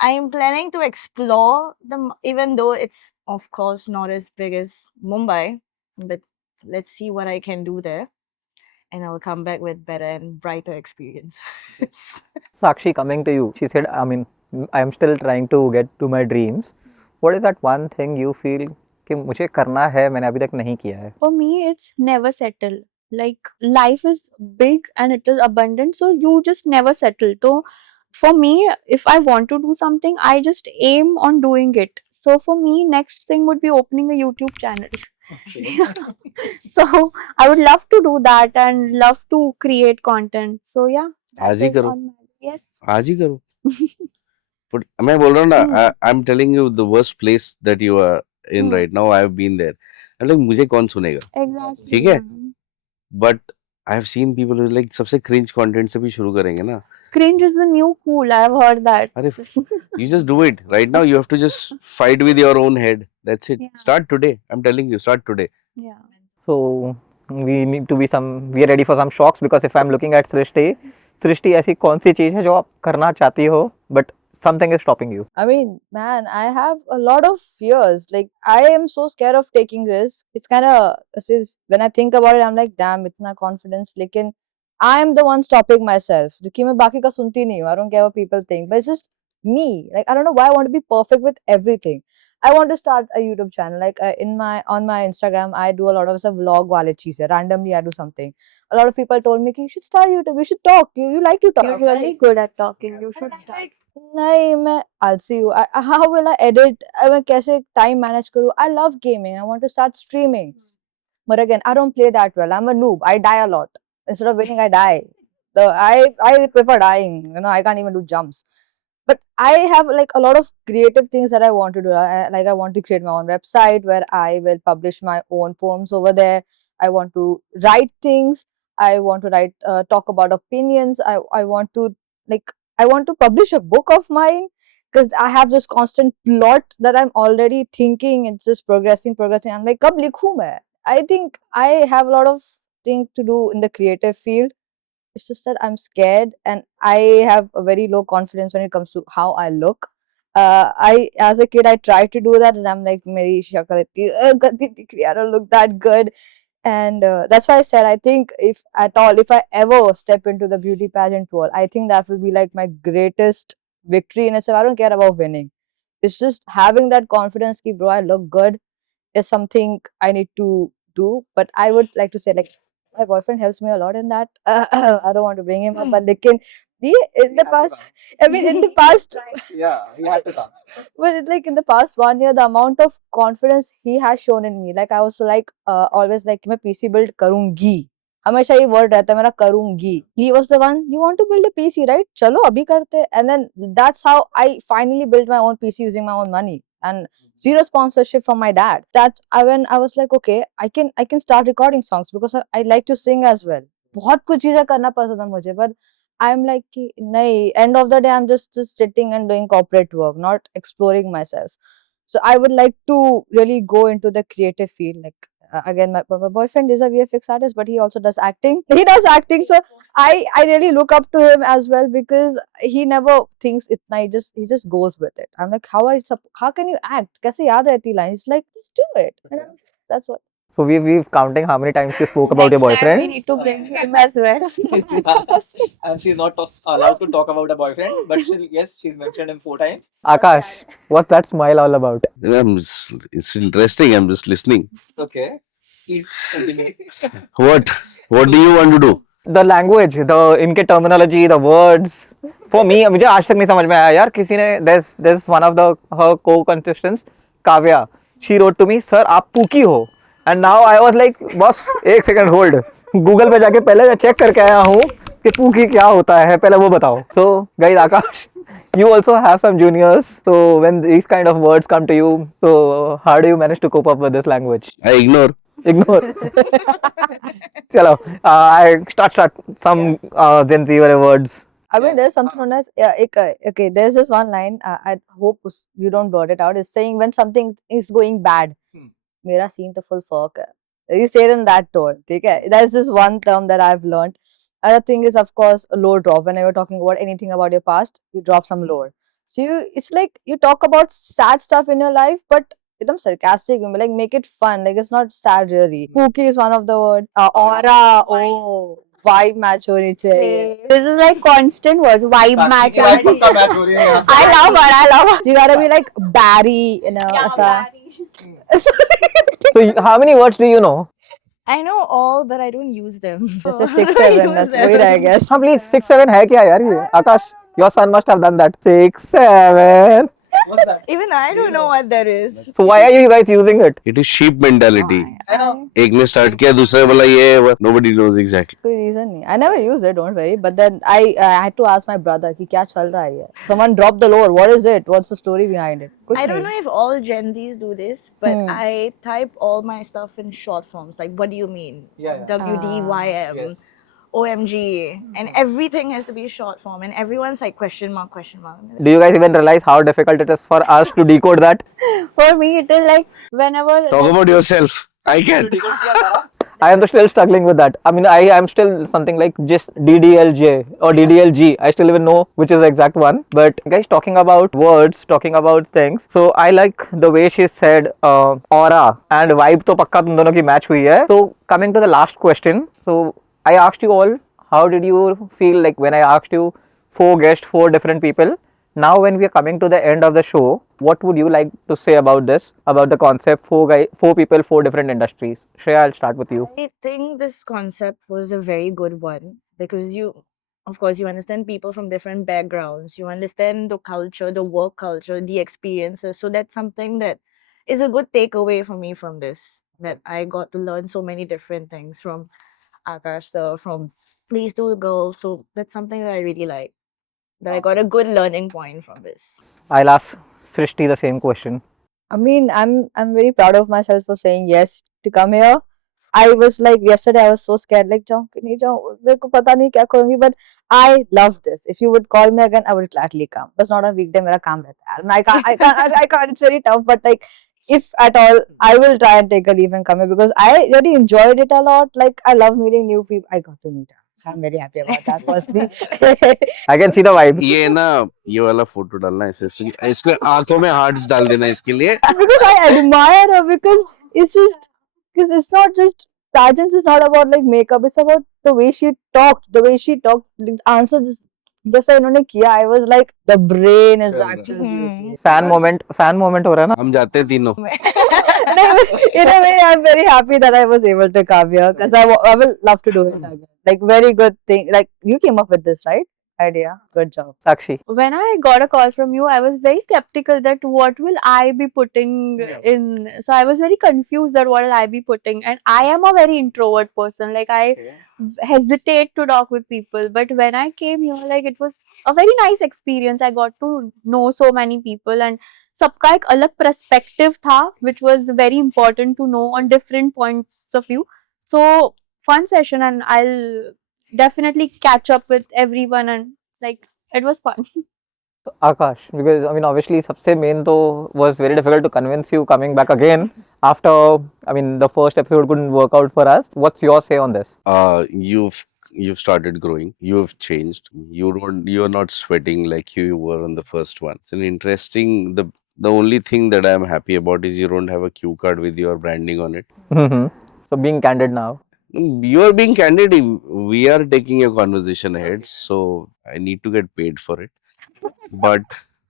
I'm planning to explore even though it's of course not as big as Mumbai, but let's see what I can do there, and I'll come back with better and brighter experience. Sakshi, coming to you, she said, I mean, I am still trying to get to my dreams. What is that one thing you feel कि मुझे करना है, मैंने अभी तक नहीं किया है? For me, it's never settle. Like, life is big and it is abundant, so you just never settle. So for me, if I want to do something, I just aim on doing it. So for me, next thing would be opening a YouTube channel. So I would love to do that and love to create content. So yeah, आज that he is करो. on my- yes. आज ही करो. But मैं बोल रहा हूँ ना, I'm telling you the worst place that you are in right now. I've been there. I'm like, मुझे कौन सुनेगा? Exactly. ठीक है? But I've seen people who like सबसे cringe content से भी शुरू करेंगे ना. Cringe is the new cool. I've heard that. अरे, you just do it. Right now you have to just fight with your own head. That's it. Yeah. Start today. I'm telling you, start today. Yeah. So we need to we are ready for some shocks, because if I'm looking at Srishti ऐसी कौन सी चीज़ है जो आप करना चाहती हो, but something is stopping you? I mean, man, I have a lot of fears. Like, I am so scared of taking risks. It's kind of, when I think about it, I'm like, damn, itna confidence. लेकिन I am the one stopping myself. क्योंकि मैं बाकी का सुनती नहीं हूँ. I don't care what people think. But it's just, me. Like I don't know why I want to be perfect with everything. I want to start a YouTube channel. Like on my Instagram, I do a lot of stuff vlog wale cheese. Randomly, I do something. A lot of people told me कि you should start YouTube. You should talk. You like to talk. You're really good at talking. You should start. नहीं मैं आलसी हूँ. How will I edit? मैं कैसे time manage करूँ? I love gaming. I want to start streaming. But again, I don't play that well. I'm a noob. I die a lot. Instead of winning, I die. I prefer dying. You know, I can't even do jumps. But I have like a lot of creative things that I want to do. I want to create my own website where I will publish my own poems over there. I want to write things. I want to talk about opinions. I want to like I want to publish a book of mine because I have this constant plot that I'm already thinking. It's just progressing. I'm like, कब लिखूं मैं? I think I have a lot of things to do in the creative field. It's just that I'm scared and I have a very low confidence when it comes to how I look. As a kid, I tried to do that and I'm like, मेरी शक्ल इतनी गंदी दिख रही है, I don't look that good. And that's why I said, I think if I ever step into the beauty pageant world, I think that will be like my greatest victory in itself. I don't care about winning. It's just having that confidence, ki, bro, I look good is something I need to do. But I would like to say, like, my boyfriend helps me a lot in that. I don't want to bring him up, but in the past, I mean, in the past, Yeah, he had to talk. but like in the past 1 year, the amount of confidence he has shown in me, like I was like always like, मैं PC build करूँगी. हमेशा ये word रहता है मेरा करूँगी. He was the one, you want to build a PC, right? चलो अभी करते हैं. And then that's how I finally built my own PC using my own money and zero sponsorship from my dad. That's when I was like, okay, I can start recording songs because I like to sing as well. बहुत कुछ चीजें करना पसंद है मुझे, but I'm like, कि नहीं, end of the day, I'm just sitting and doing corporate work, not exploring myself. So I would like to really go into the creative field. Like again, my boyfriend is a VFX artist, but he also does acting. He does acting, so I really look up to him as well because he never thinks itna. He just goes with it. I'm like, how can you act? कैसे याद रहती line? He's like, just do it. And that's what. So we've counting how many times you spoke about your Next time we boyfriend. need to bring him as well. And she's not allowed to talk about a boyfriend, but yes, she's mentioned him 4 times. Akash, what's that smile all about? It's interesting. I'm just listening. Okay, please continue. What do you want to do? The language, इनके terminology, the words. For me, मुझे आज तक नहीं समझ में आया यार. किसी ने there's one of her co-contestants, Kavya. She wrote to me, sir आप पूकी हो. And now I was like, बस एक second hold. Google पे जाके पहले मैं check करके आया हूँ कि पूकी क्या होता है, पहले वो बताओ. So guys, Akash, you also have some juniors. So when these kind of words come to you, so how do you manage to cope up with this language? I ignore. चलो, I start some Gen Z वाले words. I mean, there's something known as okay. There's this one line. I hope you don't blurt it out. It's saying when something is going bad, मेरा scene तो full fuck है. You say it in that tone. Okay, that's just one term that I've learned. Other thing is, of course, a low drop. Whenever you're talking about anything about your past, you drop some lower. So it's like you talk about sad stuff in your life, but एकदम sarcastic, like make it fun. Like it's not sad really. Pookie is one of the word. Aura, oh, vibe match होनी चाहिए. This is like constant words. Vibe match. I love her. You gotta be like Barry, you know. ऐसा. So how many words do you know? I know all, but I don't use them. Just a 6-7. That's weird, I guess. हाँ please 6-7 है क्या यार ये? Akash, your son must have done that. 6-7. What's that? Even I don't know what that is. So why are you guys using it? It is sheep mentality. I know. एक ने start किया, दूसरा बोला ये, nobody knows exactly. कोई reason नहीं. I never use it, don't worry. But then I had to ask my brother कि क्या चल रहा है ये? Someone dropped the lore. What is it? What's the story behind it? I don't know if all Gen Zs do this, but I type all my stuff in short forms. Like, what do you mean? Yeah. WDYM, Yes. OMG, and everything has to be short form, and everyone's like question mark, question mark. Do you guys even realize how difficult it is for us to decode that? For me, it is like whenever. Talk about yourself. I can. I am still struggling with that. I mean, I am still something like just DDLJ or DDLG. I still even know which is the exact one. But guys, talking about words, talking about things. So I like the way she said aura and vibe तो पक्का तुम दोनों की match हुई है. So coming to the last question. So I asked you all, how did you feel like when I asked you 4 guests, 4 different people Now, when we are coming to the end of the show, what would you like to say about this? About the concept, four people, four different industries. Shreya, I'll start with you. I think this concept was a very good one because of course, you understand people from different backgrounds, you understand the culture, the work culture, the experiences. So that's something that is a good takeaway for me from this. That I got to learn so many different things from Akash, sir, from these two girls. So that's something that I really like. That I got a good learning point from this. I'll ask Srishti the same question. I mean, I'm very proud of myself for saying yes to come here. I was like yesterday, I was so scared, like जाऊँ कि नहीं जाऊँ, मेरे को पता नहीं क्या करूँगी, but I love this. If you would call me again, I would gladly come. But not on weekday, मेरा काम रहता है. I can't. It's very tough, but like if at all, I will try and take a leave and come here because I really enjoyed it a lot. Like I love meeting new people. I got to meet her. I'm very happy about that personally. I can see the vibe. ये ना ये वाला photo डालना है इसको आंखों में hearts डाल देना इसके लिए Because I admire her because it's not just pageants is not about like makeup, it's about the way she talked, the answers जैसा इन्होंने किया, I was like the brain is actually Fan moment हो रहा है ना? हम जाते हैं तीनों in a way I'm very happy that I was able to come here because I will love to do it again. Like very good thing, like you came up with this, right? Idea, good job. Sakshi. When I got a call from you, I was very skeptical that what will I be putting in. So I was very confused that what will I be putting. And I am a very introvert person. Like I hesitate to talk with people. But when I came here, like it was a very nice experience. I got to know so many people and सबका एक अलग perspective था, which was very important to know on different points of view. So fun session, and I'll definitely catch up with everyone, and like it was fun. Akash, because I mean, obviously, सबसे main तो was very difficult to convince you coming back again after. I mean, the first episode couldn't work out for us. What's your say on this? you've started growing, you've changed, you're not sweating like you were on the first one. It's an interesting the only thing that I'm happy about is you don't have a cue card with your branding on it. So being candid now. You are being candid. We are taking a conversation ahead, so I need to get paid for it. But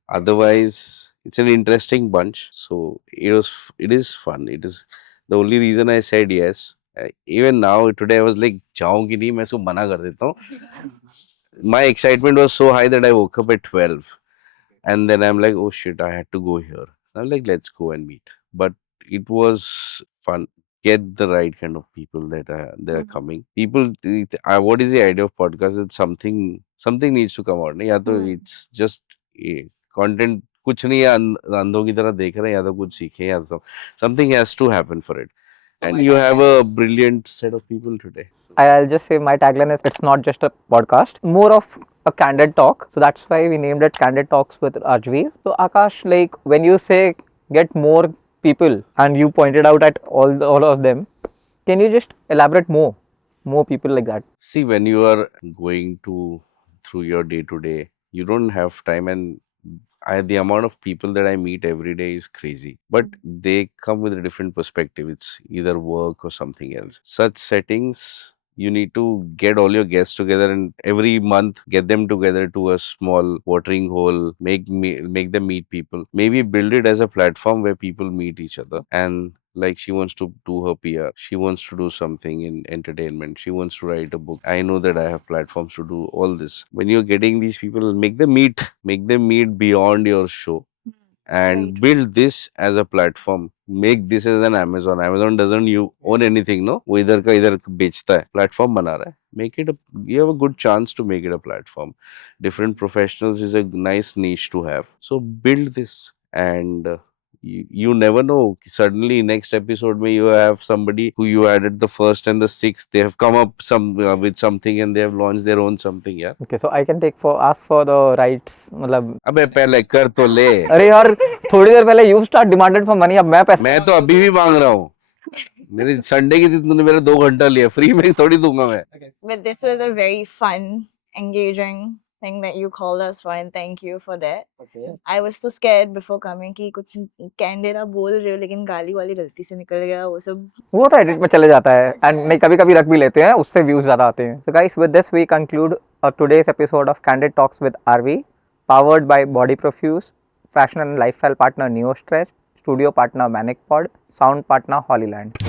otherwise, it's an interesting bunch. So it is fun. It is the only reason I said yes. Even now, today I was like, जाऊंगी नहीं, मैं इसको मना कर देता हूँ. My excitement was so high that I woke up at 12, and then I'm like, oh shit, I had to go here. So I'm like, let's go and meet. But it was fun. Get the right kind of people that are coming. People, what is the idea of podcast? It's something needs to come out. नहीं या तो it's just content. कुछ नहीं है अंधों की तरह देख रहे हैं या तो कुछ सीखें या तो something has to happen for it. And you have a brilliant set of people today. I'll just say my tagline is it's not just a podcast, more of a candid talk. So that's why we named it Candid Talks with Rajveer. So Akash, like when you say get more people and you pointed out at all of them, can you just elaborate more people like that? See, when you are going through your day to day, you don't have time, and the amount of people that I meet every day is crazy. But they come with a different perspective. It's either work or something else. Such settings, you need to get all your guests together and every month get them together to a small watering hole, make them meet people. Maybe build it as a platform where people meet each other, and like she wants to do her PR, she wants to do something in entertainment, she wants to write a book. I know that I have platforms to do all this. When you're getting these people, make them meet beyond your show and build this as a platform. Make this as an Amazon doesn't you own anything, no, वो इधर का इधर बेचता है, platform बना रहा है. Make it you have a good chance to make it a platform. Different professionals is a nice niche to have, so build this. And you never know, suddenly next episode may you have somebody who you added the first and the sixth, they have come up with something and they have launched their own something. Yeah, Okay, so I can ask for the rights. मतलब अबे पहले कर तो ले. अरे यार थोड़ी देर पहले you start demanded for money, अब मैं पैसे. मैं तो अभी भी मांग रहा हूँ. मेरे संडे के दिन तूने मेरा 2 घंटा लिया, फ्री में थोड़ी दूंगा मैं. But this was a very fun, engaging thing that you called us for, and thank you for that. I was so scared before coming कि कुछ candid आप बोल रहे हो लेकिन गाली वाली गलती से निकल गया वो सब. वो तो एडिट में चले जाता है एंड नहीं कभी-कभी रख भी लेते हैं, उससे व्यूज ज़्यादा आते हैं. So guys, with this we conclude today's episode of Candid Talks with RV. Powered by Body Profuse, fashion and lifestyle partner Neo Stretch, studio partner Manic Pod, sound partner Hollyland.